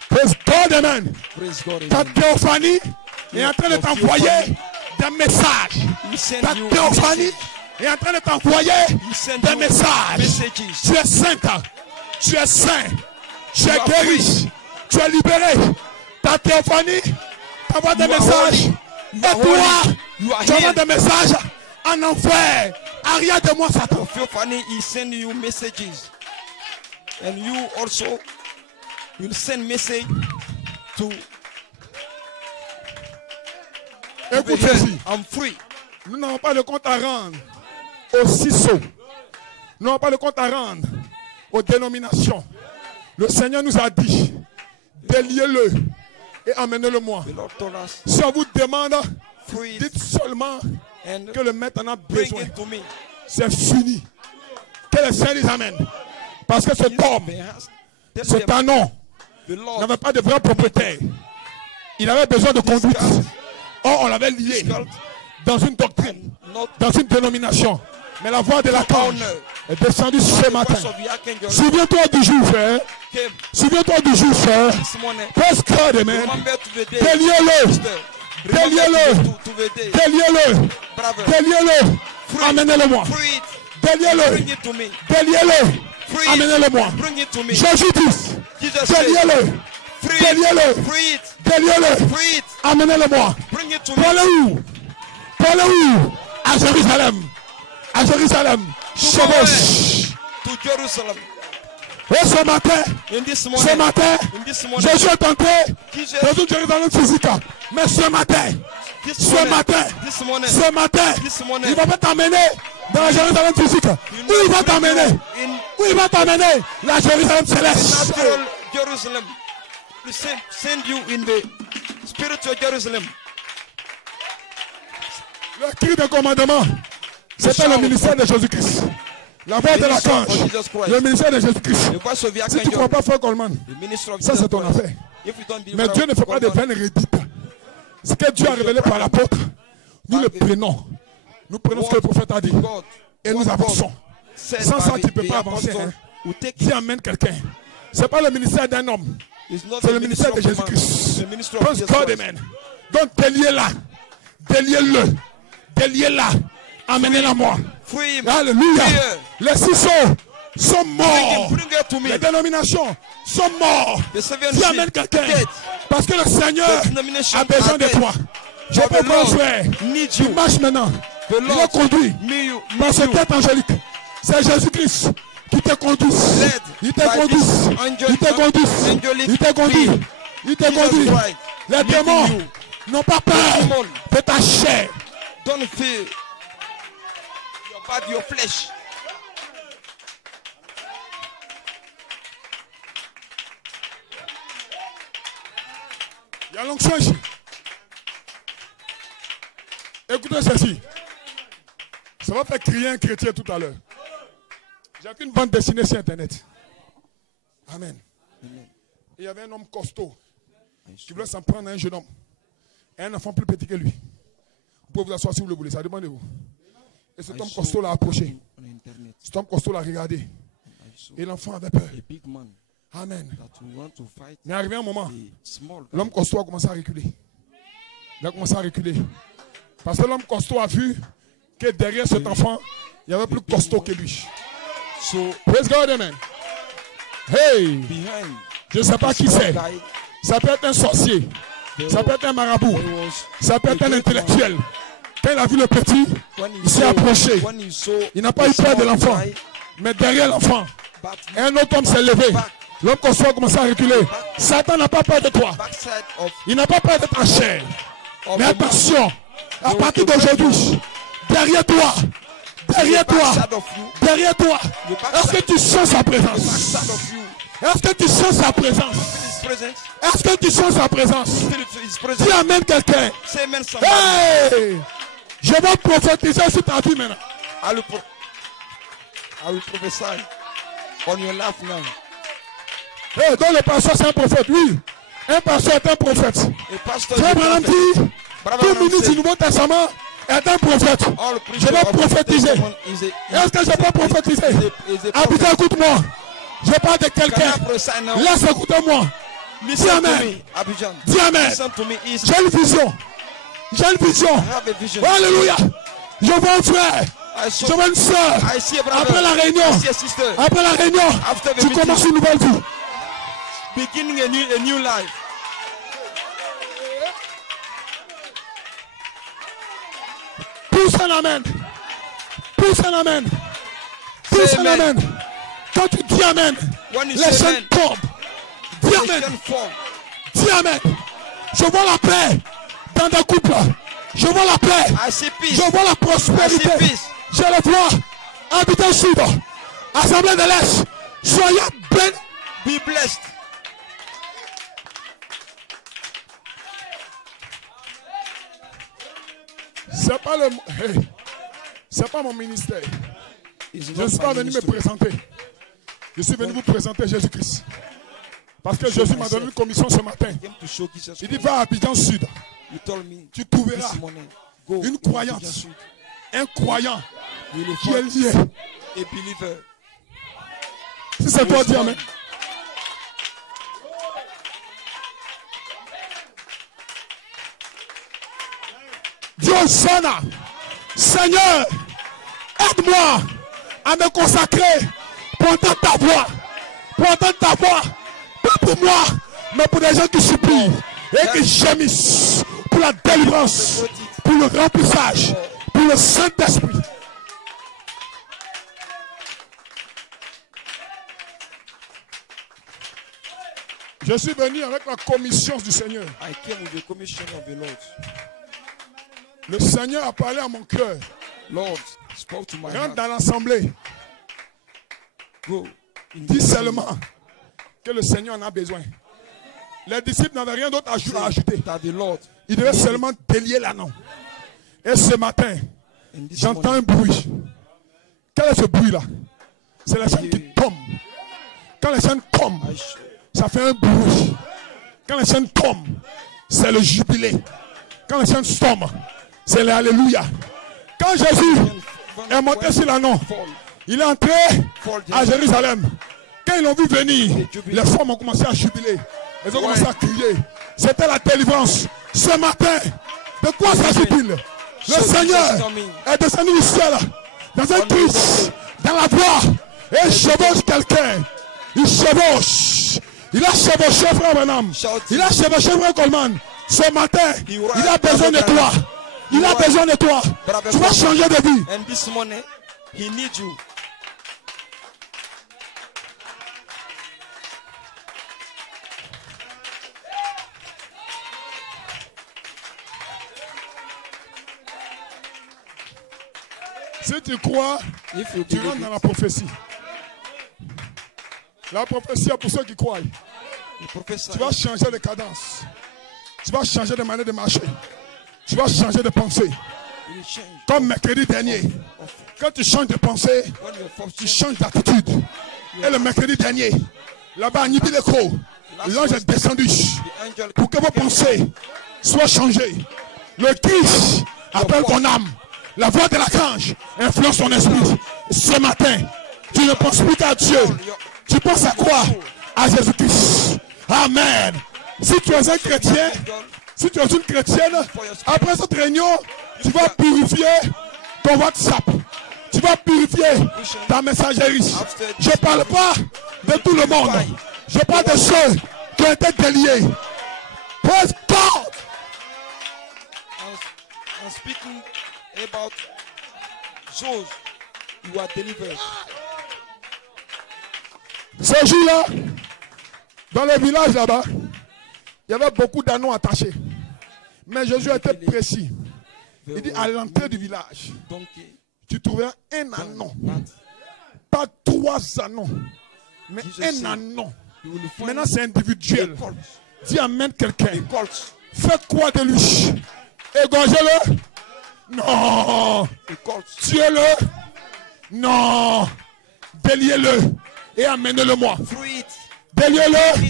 praise God, Amen. Ta théophanie est en train de t'envoyer des messages. Ta théophanie est en train de t'envoyer des messages. Tu es sainte, tu es saint, tu es guéri, tu es libéré. Ta théophanie t'envoie des messages. Et toi, tu envoies des messages en enfer. Arrière de moi, Satan. Théophanie, he send you messages. And you also will send message to. Écoutez, I'm free. Nous n'avons pas de compte à rendre aux CISO. Nous n'avons pas de compte à rendre aux dénominations. Le Seigneur nous a dit, déliez-le et amenez-le moi. Si on vous demande, dites seulement que le maître en a besoin. C'est fini. Que le Seigneur dise Amen. Parce que cet homme, cet anon, n'avait pas de vrai propriétaire. Il avait besoin de conduite. Or, on l'avait lié dans une doctrine, dans une dénomination. Mais la voix de l'archange est descendue ce matin. Souviens-toi du jour, frère. Souviens-toi du jour, frère. Praise God, amen. Déliez-le. Déliez-le. Déliez-le. Déliez-le. Amenez-le-moi. Déliez-le. Déliez-le. Amenez-le-moi. Jésus-Christ. Déliez-le. Déliez-le. Déliez-le. Amenez-le-moi. Parlez où? Parlez où? À Jérusalem. À Jérusalem. Chevauche. Et ce matin, Jésus est entré dans une Jérusalem physique. Mais ce matin, il va pas t'amener dans la Jérusalem physique. Où il va t'amener? Où il va t'amener? La Jérusalem céleste. Jerusalem. We send you in the spiritual Jerusalem. Le cri de commandement, c'était le ministère de Jésus-Christ. La voix de l'archange, le ministère de Jésus-Christ. Si tu ne crois pas, frère Coleman, ça c'est ton affaire. Mais Dieu ne fait pas de vaines redites. Ce que Dieu a révélé par l'apôtre, nous le prenons. Nous prenons ce que le prophète a dit et nous avançons. Sans ça, tu ne peux pas avancer. Qui amène quelqu'un? Ce n'est pas le ministère d'un homme. C'est le ministère de Jésus-Christ. Praise God, amen. Donc, déliez-la. Déliez-le. Déliez-la. Amenez-la moi. Alléluia. Les CISO sont morts. Les dénominations sont morts. Tu amènes quelqu'un. Parce que le Seigneur a besoin de toi. Je peux voir, frère. Tu marches maintenant. Il est conduit par cette tête angélique. C'est Jésus-Christ qui te conduit. Il te conduit. Il te conduit. Il te conduit. Il te conduit. Les démons n'ont pas peur de ta chair. Don't fear your body, your flesh. Il y a l'onction ici. Écoutez ceci. Ça va faire crier un chrétien tout à l'heure. J'ai vu une bande dessinée sur Internet. Amen. Et il y avait un homme costaud qui voulait s'en prendre à un jeune homme. Et un enfant plus petit que lui. Vous pouvez vous asseoir si vous le voulez, ça dépend de vous. Et cet homme costaud l'a approché. Cet homme costaud l'a regardé. Et l'enfant avait peur. Amen. Mais arrivé un moment, l'homme costaud a commencé à reculer. Il a commencé à reculer. Parce que l'homme costaud a vu que derrière cet enfant, il y avait plus costaud que lui. Praise God, amen. Hey! Je ne sais pas qui c'est. Ça peut être un sorcier. Ça peut être un marabout. Ça peut être un intellectuel. Quand il a vu le petit, il s'est approché. Il n'a pas eu peur de l'enfant. Mais derrière l'enfant, un autre homme s'est levé. L'homme costaud a commencé à reculer. Satan n'a pas peur de toi. Il n'a pas peur de ta chair. Mais attention, à partir d'aujourd'hui, derrière toi, est-ce que tu sens sa présence? Est-ce que tu sens sa présence? Est-ce que tu sens sa présence? Tu amènes quelqu'un. Hey! Je vais prophétiser sur ta vie maintenant. I will prophesy on your life now. Hey, donc le pasteur c'est un prophète, oui. Un pasteur est un prophète. Frère Branham dit, tout ministre du Nouveau Testament est un prophète. Je vais prophétiser. Est-ce que je peux prophétiser? Abidjan, écoute-moi. Je parle de quelqu'un. Laisse écouter moi. Dis Amen. Dis Amen. J'ai une vision. J'ai une vision. Alléluia. Je vois un frère. Je vois une soeur. Après la réunion, tu commences une nouvelle vie. Beginning a new life. Pousse un amen. Pousse un amen. Pousse un amen. Quand tu dis amen, les chaînes tombent. Dis amen. Dis amen. Je vois la paix dans ta couple. Je vois la paix. Je vois la prospérité. Je le vois. Habitant Sud. Assemblée de l'Est. Soyez bénis. Be blessed. C'est pas mon ministère. Je ne suis pas venu me présenter. Je suis venu vous présenter Jésus-Christ. Parce que Jésus m'a donné une commission ce matin. Il dit va à Abidjan Sud. Tu trouveras une croyante, un croyant qui est lié. Si c'est toi, dis amen. Dieu sonne. Seigneur, aide-moi à me consacrer pour entendre ta voix. Pour entendre ta voix. Pas pour moi, mais pour des gens qui supplient et qui gémissent pour la délivrance, pour le remplissage, pour le Saint-Esprit. Je suis venu avec la commission du Seigneur. I came with the commission of the Lord. Le Seigneur a parlé à mon cœur. Lord spoke to my Rentre heart. dans l'assemblée. Dis seulement que le Seigneur en a besoin. Les disciples n'avaient rien d'autre à ajouter. Ils devaient seulement délier l'anneau. Et ce matin, j'entends un bruit. Quel est ce bruit-là? C'est la chaîne qui tombe. Quand les chaînes tombent, ça fait un bruit. Quand les chaînes tombent, c'est le jubilé. Quand les chaînes tombent, c'est l'alléluia. Quand Jésus est monté sur l'anneau, il est entré à Jérusalem. Quand ils l'ont vu venir, les femmes ont commencé à jubiler. Elles ont commencé à crier. C'était la délivrance. Ce matin, de quoi s'agit-il? Le Seigneur est descendu du ciel dans un Christ, dans la voie, et il chevauche quelqu'un. Il chevauche. Il a chevauché frère Branham. Il a chevauché frère Coleman. Ce matin, il a besoin de toi. Il a besoin de toi. Tu vas changer de vie. And this morning, he needs you. Si tu crois, tu rentres dans la prophétie. La prophétie est pour ceux qui croient. Tu vas changer de cadence. Tu vas changer de manière de marcher. Tu vas changer de pensée. Comme mercredi dernier. Quand tu changes de pensée, tu changes d'attitude. Et le mercredi dernier, là-bas à Nibileko, l'ange est descendu pour que vos pensées soient changées. Le Christ appelle ton âme. La voix de l'archange influence ton esprit. Ce matin, tu ne penses plus qu'à Dieu. Tu penses à quoi? À Jésus-Christ. Amen. Si tu es un chrétien, si tu es une chrétienne, après cette réunion, tu vas purifier ton WhatsApp. Tu vas purifier ta messagerie. Je ne parle pas de tout le monde. Je parle de ceux qui ont été déliés. Praise God. I'm speaking about those who are delivered. Ce jour-là, dans le village là-bas, il y avait beaucoup d'anneaux attachés. Mais Jésus était précis. Il dit à l'entrée du village, tu trouveras un anneau. Pas 3 anneaux, mais un anneau. Maintenant c'est individuel. Dis amen quelqu'un. Faites quoi de lui? Égorgez-le. Non. Tuez-le. Non. Déliez-le et amenez-le-moi. Déliez-le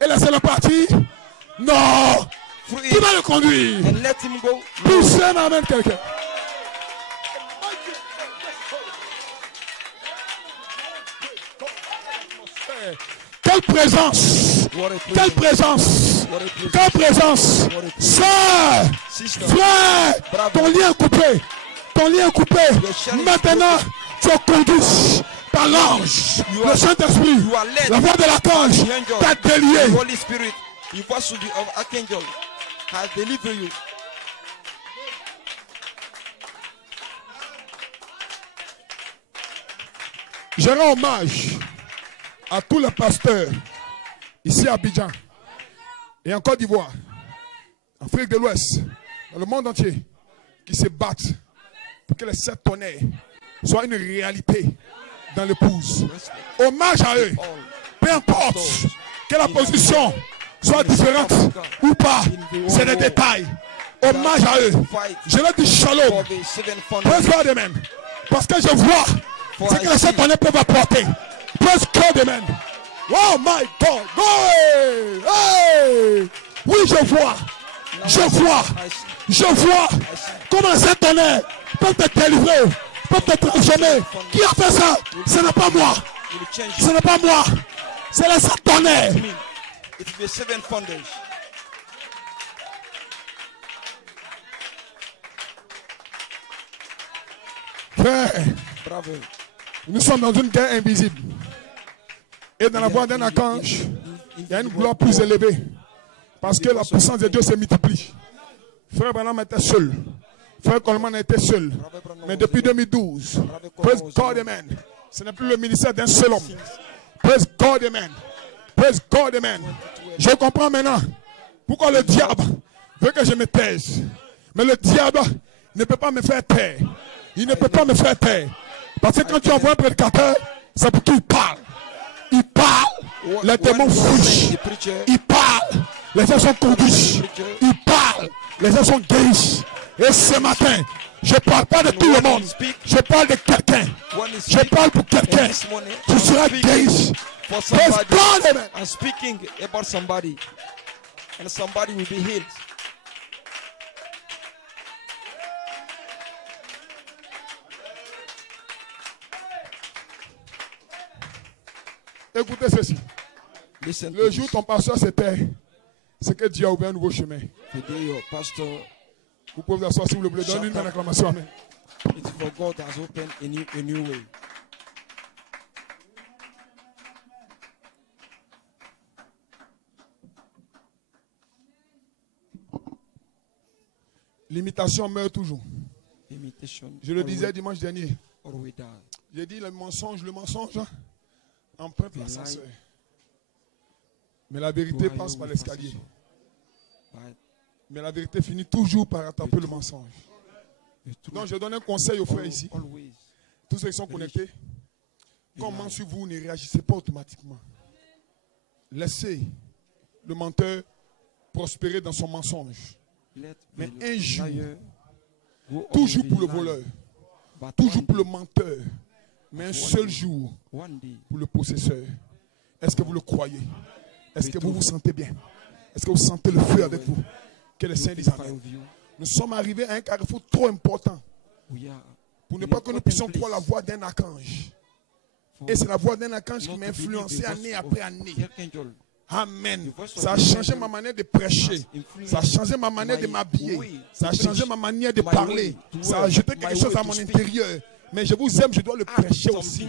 et laissez-le partir. Non. Qui va le conduire? Poussez, m'amène quelqu'un. Quelle présence! Quelle présence! Quelle présence! Sœur! Frère! Ton lien est coupé! Ton lien est coupé! Maintenant, tu es conduit par l'ange, le Saint-Esprit, la voix de l'archange t'a délié. Holy Spirit, the voice of the archangel has delivered you. Je rends hommage à tous les pasteurs ici à Abidjan et en Côte d'Ivoire, en Afrique de l'Ouest, dans le monde entier, qui se battent pour que les 7 tonnerres soient une réalité dans l'épouse. Hommage à eux. Peu importe que la position soit différente ou pas, c'est des détails. Hommage à eux. Je leur dis shalom. Praise God, amen. Parce que je vois ce que les 7 tonnerres peuvent apporter. Praise God, amen. Oh my God. Hey, hey. Oui, je vois. Je vois comment ces tonnerres peuvent te délivrer, peuvent te transformer. Qui a fait ça? Ce n'est pas moi. Ce n'est pas moi. C'est les 7 tonnerres. Frère, nous sommes dans une guerre invisible. Et dans la voix d'un archange, il y a une gloire plus élevée. Parce que la puissance de Dieu se multiplie. Frère Branham était seul. Frère Coleman était seul. Mais depuis 2012, praise God, amen. Ce n'est plus le ministère d'un seul homme. Praise God, amen. Praise God, amen. Je comprends maintenant pourquoi le diable veut que je me taise. Mais le diable ne peut pas me faire taire. Il ne peut pas me faire taire. Parce que quand tu envoies un prédicateur, c'est pour qu'il parle. Il parle, les démons fuient. Il parle, les gens sont conduits. Il parle, les gens sont guéris. Et ce matin, je ne parle pas de tout le monde. Je parle de quelqu'un. Je parle pour quelqu'un. Tu seras guéri. I'm speaking about somebody. And somebody will be healed. Écoutez ceci. Le jour où ton pasteur s'était, c'est que Dieu a ouvert un nouveau chemin. Vous pouvez vous asseoir si vous le voulez. Donnez une acclamation. Amen. It's for God has opened a new way. L'imitation meurt toujours. Je le disais dimanche dernier. J'ai dit le mensonge emprunte l'ascenseur. Mais la vérité passe par l'escalier. Mais la vérité finit toujours par attraper le mensonge. Donc je donne un conseil aux frères ici. Tous ceux qui sont connectés. Comment sur vous ne réagissez pas automatiquement. Laissez le menteur prospérer dans son mensonge. Mais un jour, toujours pour le voleur, toujours pour le menteur, mais un seul jour pour le possesseur. Est-ce que vous le croyez? Est-ce que vous vous sentez bien? Est-ce que vous sentez le feu avec vous? Que les saints disent amen. Nous sommes arrivés à un carrefour trop important pour ne pas que nous puissions croire la voix d'un archange. Et c'est la voix d'un archange qui m'a influencé année après année. Amen. Ça a changé ma manière de prêcher. Ça a changé ma manière de m'habiller. Ça a changé ma manière de parler. Ça a ajouté quelque chose à mon intérieur. Mais je vous aime, je dois le prêcher aussi.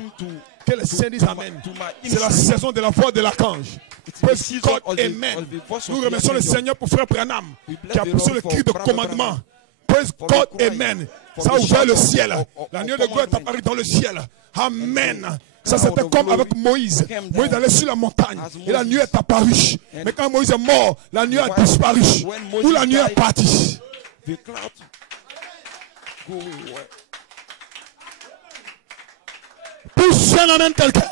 Que les saints disent amen. C'est la saison de la voix de l'archange. Praise God, amen. Nous remercions le Seigneur pour frère Branham qui a poussé le cri de commandement. Praise God, amen. Ça a ouvert le ciel. La nuée de gloire est apparue dans le ciel. Amen. Ça c'était comme avec Moïse. Moïse allait sur la montagne et la nuée est apparue. Mais quand Moïse est mort, la nuée a disparu. Où la nuée est partie. Pousse un amen quelqu'un.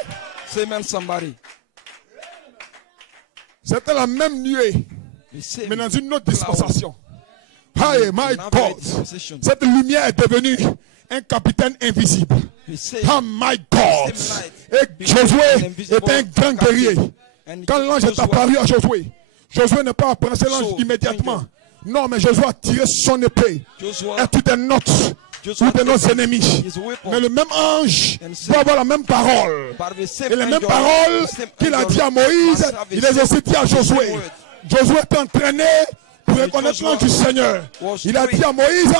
C'était la même nuée, mais dans une autre dispensation. Hey, my God. Cette lumière est devenue un capitaine invisible. Oh my God. Et Josué était un grand guerrier. Quand l'ange est apparu à Josué, Josué n'est pas approché l'ange immédiatement. Non, mais Josué a tiré son épée. Et tout est notre. Ou de nos ennemis. Mais le même ange doit avoir la même parole. Et les mêmes paroles qu'il a dit à Moïse, il les a aussi dit à Josué. Josué est entraîné pour reconnaître l'ange du Seigneur. Il a dit à Moïse,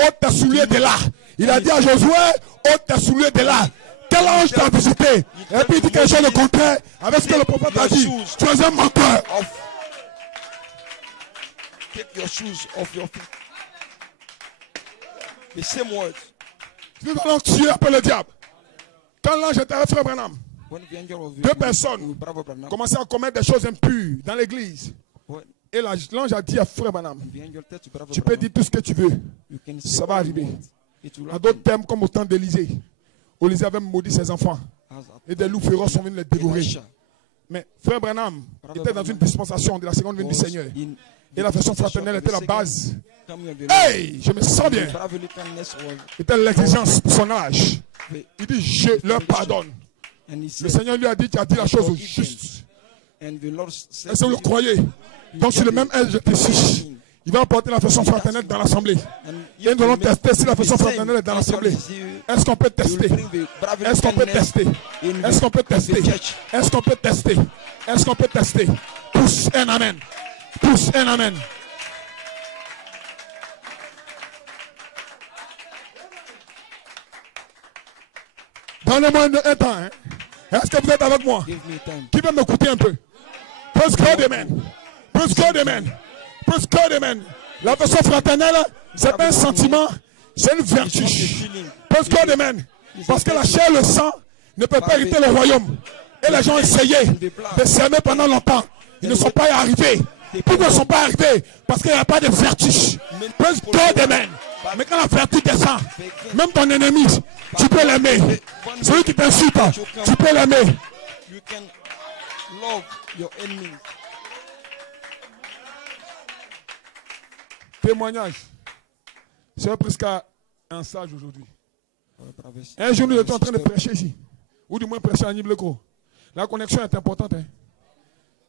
ôte tes souliers de là. Il a dit à Josué, ôte tes souliers de là. Quel ange t'a visité? Et puis il dit quelque chose de contraire avec ce que le prophète a dit. Tu es un menteur. Take your shoes off your feet. The same words. Nous allons tuer un peu le diable. Quand l'ange était avec Frère Branham, deux personnes commençaient à commettre des choses impures dans l'église. Et l'ange a dit à Frère Branham, tu peux dire tout ce que tu veux. Ça va arriver. En d'autres termes, comme au temps d'Élisée. Élisée avait maudit ses enfants. Et des loups féroces sont venus les dévorer. Mais Frère Branham était dans une dispensation de la seconde venue du Seigneur. Et la façon fraternelle était la base. Hey, je me sens bien. C'était l'exigence de son âge. Il dit, je leur pardonne. Le Seigneur lui a dit, tu as dit la chose juste. Est-ce que vous le croyez? Donc sur le même âge, je te suis. Il va apporter la façon fraternelle dans l'assemblée. Et nous allons tester si la façon fraternelle est dans l'assemblée. Est-ce qu'on peut tester? Est-ce qu'on peut tester? Est-ce qu'on peut tester? Est-ce qu'on peut tester? Est-ce qu'on peut tester? Tous un amen. Tous un amen. Donnez-moi un temps. Hein? Est-ce que vous êtes avec moi? Qui veut m'écouter un peu? Praise God, amen. Praise God, amen. Praise God, amen. La façon fraternelle, c'est pas un sentiment, c'est une vertu. Praise God, amen. Parce que la chair et le sang ne peuvent pas hériter le royaume. Et les gens ont essayé de s'aimer pendant longtemps. Ils ne sont pas arrivés. Pourquoi ils ne sont pas arrivés? Parce qu'il n'y a pas de vertu. Praise God, amen. Mais quand la vertu descend, même ton ennemi, tu peux l'aimer. Celui qui t'insulte, tu peux l'aimer. You can love your enemy. Témoignage. C'est presque un sage aujourd'hui. Un jour, nous étions en train de prêcher ici. Ou du moins prêcher à Nibleko. La connexion est importante. Hein?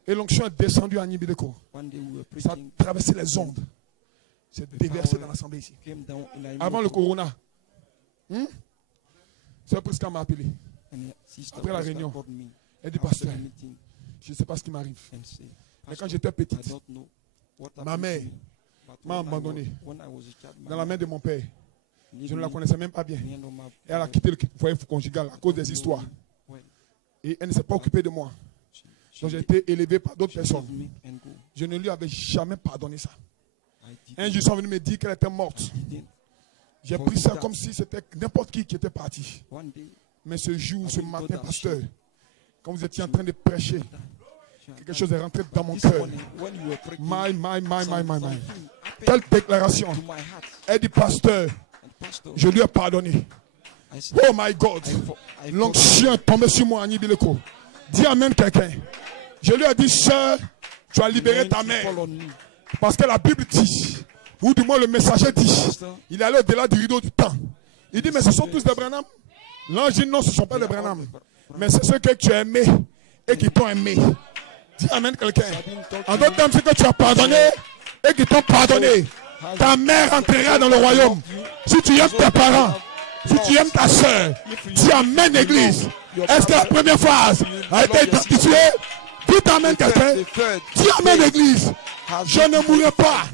Et l'onction est descendue à Nibleko. Ça a traversé les ondes. C'est déversé dans l'assemblée ici. Avant le corona. C'est presque m'a appelé. Après la réunion. Elle dit, pasteur, je ne sais pas ce qui m'arrive. Mais quand j'étais petite, ma mère m'a abandonné dans la main de mon père. Je ne la connaissais même pas bien. Et elle a quitté le foyer conjugal à cause des histoires. Et elle ne s'est pas occupée de moi. Donc j'ai été élevé par d'autres personnes. Je ne lui avais jamais pardonné ça. Un jour, ils sont venus me dire qu'elle était morte. J'ai pris ça comme si c'était n'importe qui était parti. Mais ce jour, ce matin, pasteur, quand vous étiez en train de prêcher, quelque chose est rentré dans mon cœur. My. Quelle déclaration. Elle dit, pasteur, je lui ai pardonné. Oh my God. L'onction est tombé sur moi, Annie Bileko. Dis amen quelqu'un. Je lui ai dit, sœur, tu as libéré ta mère. Parce que la Bible dit, ou du moins le messager dit, il est allé au-delà du rideau du temps. Il dit, mais ce sont tous des Branham. L'ange dit, non, ce ne sont pas des Branham. Mais c'est ceux que tu as aimés et qui t'ont aimé. Dis amen quelqu'un. En d'autres termes, c'est que tu as pardonné et qui t'ont pardonné. Ta mère entrera dans le royaume. Si tu aimes tes parents, si tu aimes ta soeur, dis amen église. Est-ce que la première phrase a été identifiée? Dis amen quelqu'un. Dis amen église. Je ne mourrai pas.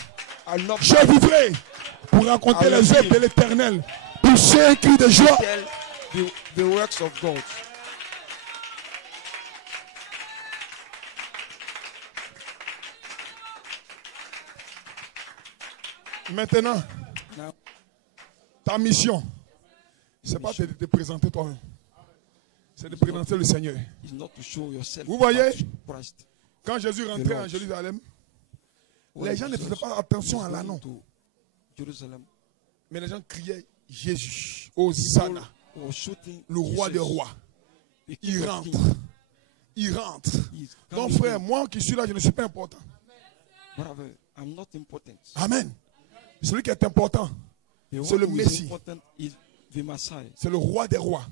Je vivrai pour raconter les œuvres de l'Éternel. Pour ceux qui de joie. The works of God. Maintenant, ta mission, ce n'est pas de te présenter toi-même. C'est de présenter le Seigneur. Vous voyez, quand Jésus rentrait en Jérusalem, les gens ne faisaient pas attention à l'anneau. Mais les gens criaient Jésus, Hosanna, le roi des rois. Il rentre. Il rentre. Donc frère, moi qui suis là, je ne suis pas important. Amen. Celui qui est important, c'est le Messie. C'est le roi des rois.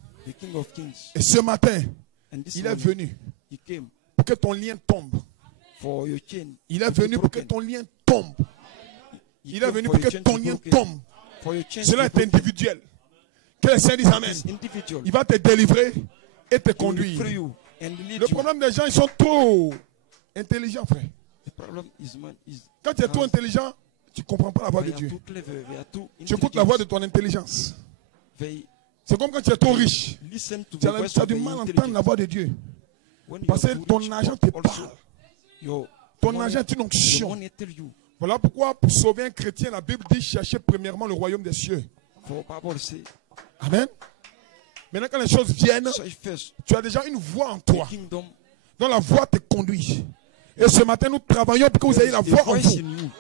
Et ce matin, il est venu pour que ton lien tombe. Il est venu pour que ton lien tombe. Il est venu pour que ton lien tombe. Cela est individuel. Que le Seigneur dise Amen. Il va te délivrer et te conduire. Le problème des gens, ils sont trop intelligents, frère. Quand tu es trop intelligent, tu ne comprends pas la voix de Dieu. Tu écoutes la voix de ton intelligence. C'est comme quand tu es trop riche. Tu as du mal à entendre la voix de Dieu. Parce que ton argent te parle. Ton argent est une onction. Voilà pourquoi pour sauver un chrétien, la Bible dit chercher premièrement le royaume des cieux. Amen. Maintenant quand les choses viennent, tu as déjà une voix en toi. Dont la voix te conduit. Et ce matin nous travaillons pour que vous ayez la voix en vous.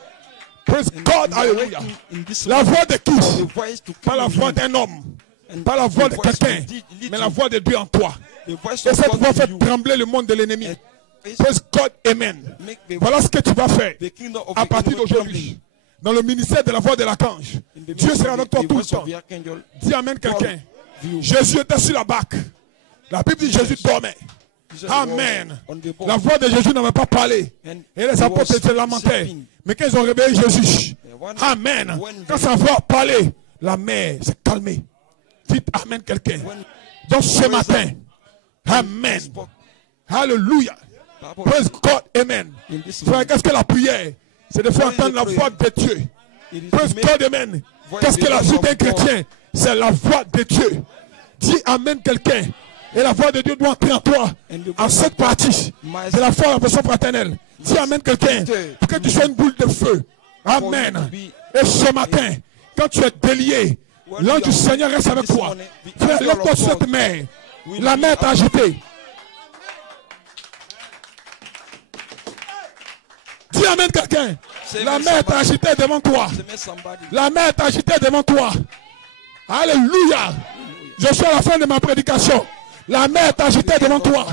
Praise God, hallelujah. La voix de qui? Pas la voix d'un homme. Pas la voix de quelqu'un. Mais la voix de Dieu en toi. Et cette voix fait trembler le monde de l'ennemi. Praise God, amen. Voilà ce que tu vas faire à partir d'aujourd'hui. Dans le ministère de la voix de l'archange. Dieu sera avec toi tout le temps. Dis amen quelqu'un. Jésus était sur la barque. La Bible dit Jésus dormait. Amen. La voix de Jésus n'avait pas parlé. Et les apôtres se lamentaient. Mais quand ils ont réveillé Jésus, amen. Quand sa voix parlait, la mer s'est calmée. Dites amen quelqu'un. Donc ce matin, amen. Alléluia. Praise God, amen. Frère, qu'est-ce que la prière? C'est de faire entendre la voix de Dieu. Praise God, amen. Qu'est-ce que la vie d'un chrétien? C'est la voix de Dieu. Dis amen quelqu'un. Et la voix de Dieu doit entrer en toi. En cette partie, c'est la foi en la personne fraternelle. Dis amen quelqu'un. Pour que tu sois une boule de feu. Amen. Et ce matin, quand tu es délié, l'ange du Seigneur reste avec toi. Frère, lève-toi sur cette mer. La mer t'a agité. Dis amen quelqu'un. La mer t'a agité devant toi. La mer t'a agité devant toi. Alléluia. Je suis à la fin de ma prédication. La mer t'a agité devant toi.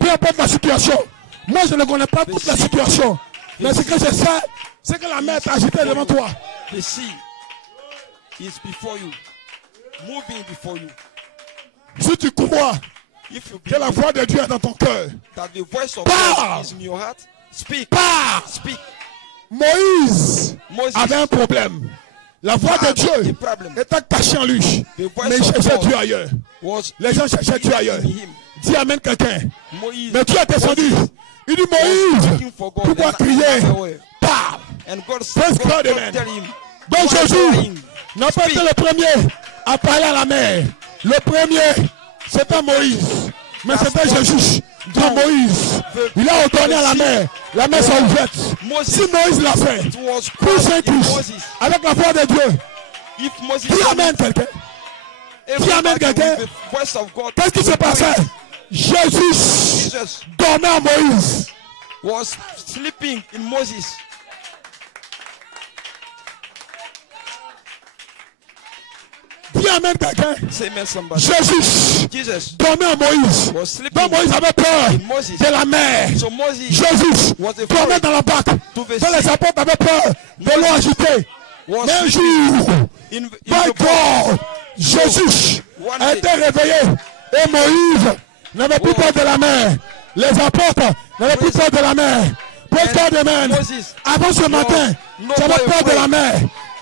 Peu importe la situation. Moi je ne connais pas toute la situation. Mais ce que je sais, c'est que la mer t'a agité devant toi. Si tu crois que la voix de Dieu est dans ton cœur, parle. Moïse avait un problème. La voix de Dieu était cachée en lui. Mais il cherchait Dieu ailleurs. Les gens cherchaient Dieu ailleurs. Dis amen quelqu'un. Mais Dieu est descendu. Il dit Moïse, pourquoi crier? Parle. Praise God, amen. Donc Jésus n'a pas été le premier à parler à la mer. Le premier, c'était Moïse. Mais c'était Jésus. Dans Moïse, il a ordonné à la mer. La mer s'est ouverte. Si Moïse l'a fait, pour Saint-Christ, avec la voix de Dieu, dis amen quelqu'un. Dis amen quelqu'un. Qu'est-ce qui s'est passé? Jésus dormait à Moïse. Was sleeping in Moses. Dis amen quelqu'un. Jésus dormait à Moïse. Donc Moïse avait peur de la mer. Jésus dormait dans la barque. Donc les apôtres avaient peur de l'eau agitée. Mais un jour, by God, Jésus a été réveillé. Et Moïse n'avait plus peur de la mer. Les apôtres n'avaient plus peur de la mer. Praise God, amen. Avant ce matin, tu avais peur de la mer.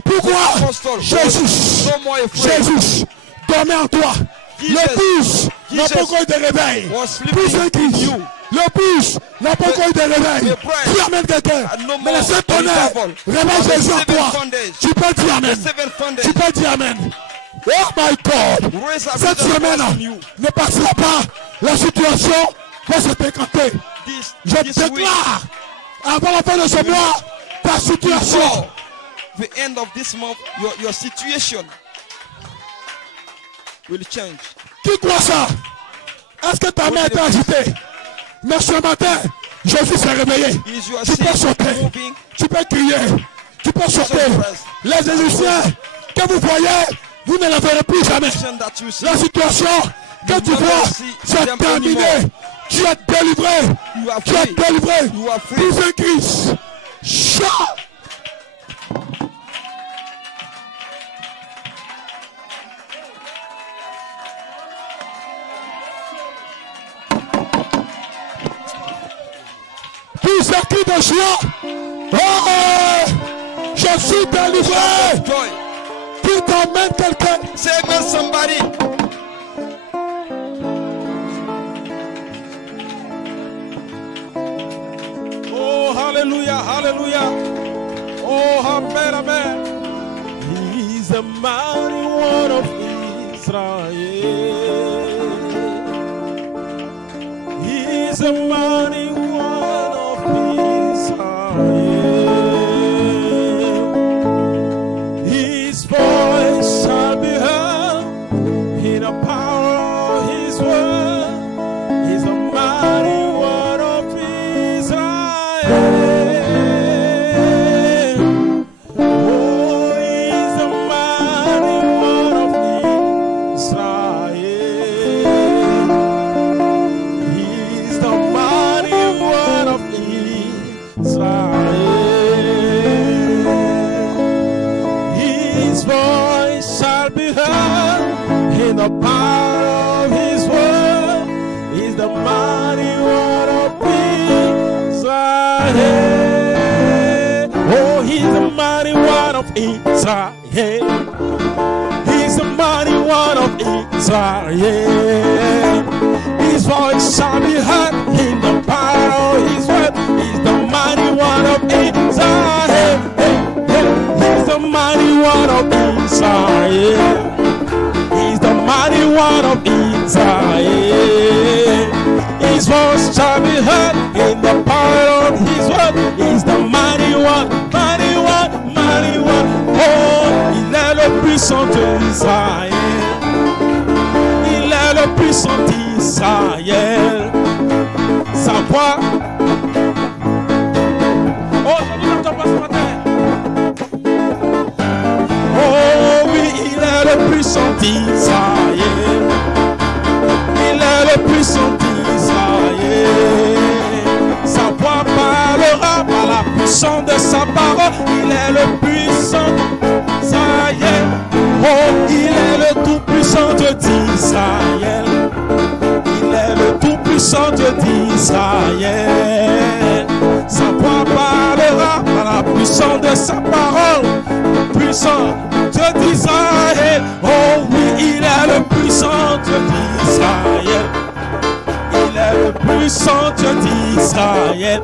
Pourquoi? Jésus dormait en toi. Le pouce n'a pas encore eu de réveil. Pour Saint-Christ, le pouce n'a pas encore eu de réveil. Tu amènes quelqu'un. Mais le Saint-Tonnerre réveille Jésus en toi. Tu peux dire amen. Tu peux dire amen. Oh my God. Cette semaine ne passera pas. La situation va se décanter. Je déclare avant la fin de ce mois, ta situation. The end of this month, your situation will change. Qui croit ça? Est-ce que ta main est agitée? Mais ce matin, Jésus s'est réveillé. Tu peux sauter, tu peux crier, tu peux sauter. Les Égyptiens que vous voyez, vous ne la verrez plus jamais. La situation que tu vois, c'est terminé. Tu es délivré. Tu es délivré. Pour Christ. de joie. Oh, je suis délivré. Qui t'emmène quelqu'un? Say amen somebody. Oh, hallelujah, hallelujah. Oh, amen, amen. He is the mighty one of Israel. He is the mighty one of Israel. His voice shall be heard in the power of his word. He's the mighty one of Israel. The power of his word is the mighty one of Israel. Oh, he's the mighty one of Israel. He's the mighty one of Israel. His voice shall be heard in the power of his word. He's the mighty one of Israel. He's the mighty one of Israel. Mighty one of Israel. His voice shall be heard in the power of his word. He's the mighty one, mighty one, mighty one. Oh, il est le puissant d'Israël. Il est le puissant d'Israël. Sa voix. Oh, je vous entends pas ce matin. Oh oui, il est le puissant d'Israël. Il est le puissant d'Israël. Sa voix parlera par la puissance de sa parole. Il est le puissant d'Israël. Oh, il est le tout-puissant Dieu d'Israël. Il est le tout-puissant Dieu d'Israël. Sa voix parlera par la puissance de sa parole. Puissant Dieu d'Israël. Oh oui, il est le puissant Dieu d'Israël. Il est le puissant Dieu d'Israël.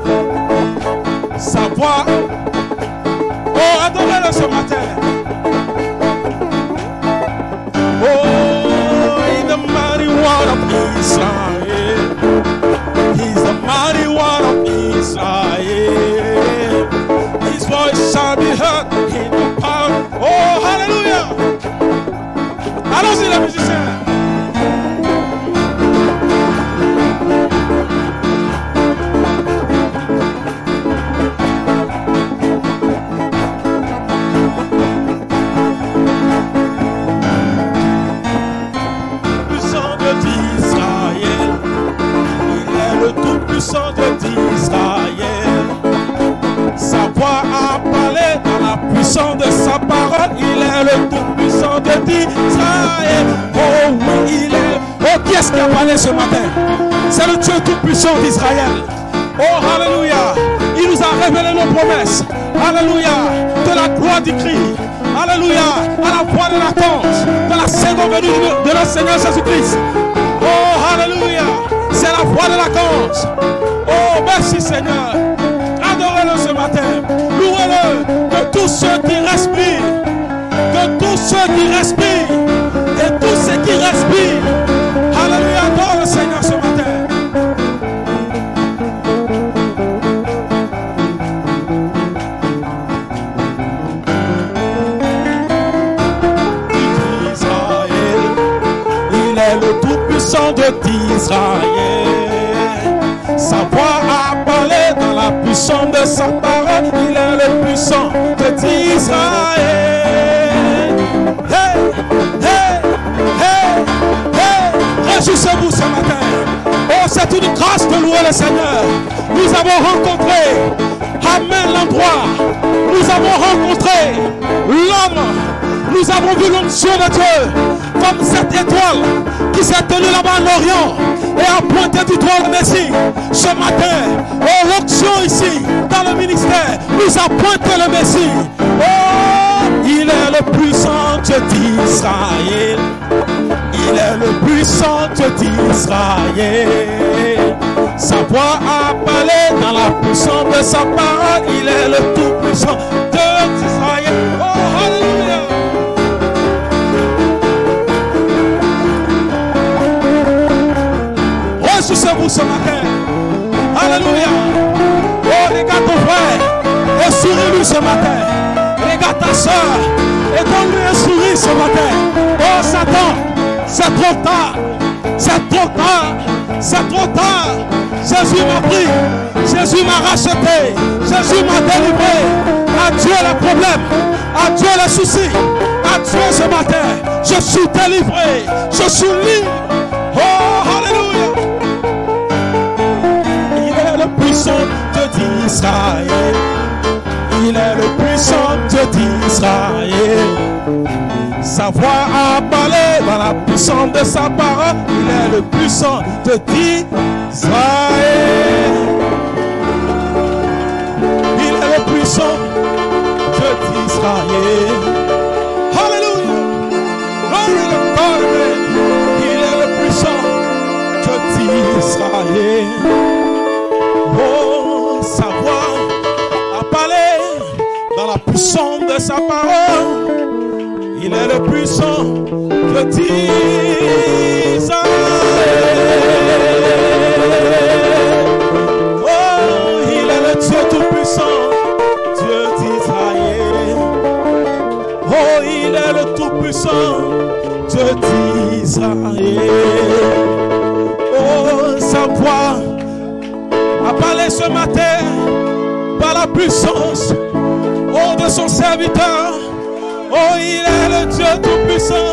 Sa voix. Oh, adorez-le ce matin. Oh, he's the mighty one of Israel. He's the mighty one of Israel. His voice shall be heard in the power. Oh, hallelujah. Allons-y les musiciens. Puissant Dieu d'Israël. Il est le tout-puissant Dieu d'Israël. Sa voix a parlé dans la puissance de sa parole. Il est le tout-puissant Dieu d'Israël. Oh oui, il est. Oh, qui est-ce qui a parlé ce matin? C'est le Dieu tout-puissant d'Israël. Oh, alléluia. Il nous a révélé nos promesses. Alléluia. De la gloire du Christ. Alléluia. À la voix de l'archange. De la seconde venue de notre Seigneur Jésus-Christ. Oh, alléluia. C'est la voix de l'archange. Oh, merci Seigneur. Adorez-le ce matin. Louez-le de tous ceux qui respirent. De tous ceux qui respirent. Et tous ceux qui respirent. Alléluia. Adore le Seigneur ce matin. Israël. Il est le tout-puissant de d'Israël. Sa voix a parlé dans la puissance de sa parole. Il est le puissant de d'Israël. Hey, hey, hey, hey. Réjouissez-vous ce matin. Oh, c'est une grâce de louer le Seigneur. Nous avons rencontré, amen, l'endroit. Nous avons rencontré l'homme Nous avons vu l'onction de Dieu comme cette étoile qui s'est tenue là-bas en Orient et a pointé du doigt le Messie. Ce matin, l'onction ici, dans le ministère, nous a pointé le Messie. Oh, il est le puissant Dieu d'Israël. Il est le puissant Dieu d'Israël. Sa voix a parlé dans la puissance de sa parole. Il est le tout puissant Dieu d'Israël. Oh, alléluia. Ressuscitez-vous ce matin. Alléluia. Oh, regarde ton frère et souris-lui ce matin. Regarde ta soeur et donne-lui un sourire ce matin. Oh, Satan, c'est trop tard. C'est trop tard. C'est trop tard. Jésus m'a pris. Jésus m'a racheté. Jésus m'a délivré. Adieu les problèmes. Adieu les soucis. Adieu ce matin. Je suis délivré. Je suis libre. Oh, alléluia. Il est le puissant Dieu d'Israël. Il est le puissant Dieu d'Israël. Sa voix a parlé dans la puissance de sa parole. Il est le puissant Dieu d'Israël. Il est le puissant Dieu d'Israël. Alléluia. Glory to God. Il est le puissant Dieu d'Israël. Oh, sa voix a parlé dans la puissance de sa parole. Il est le puissant Dieu d'Israël. Oh, il est le Dieu tout-puissant, Dieu d'Israël. Oh, il est le tout-puissant, Dieu d'Israël. Oh, sa voix a parlé ce matin par la puissance, oh, de son serviteur. Oh, il est le Dieu tout-puissant.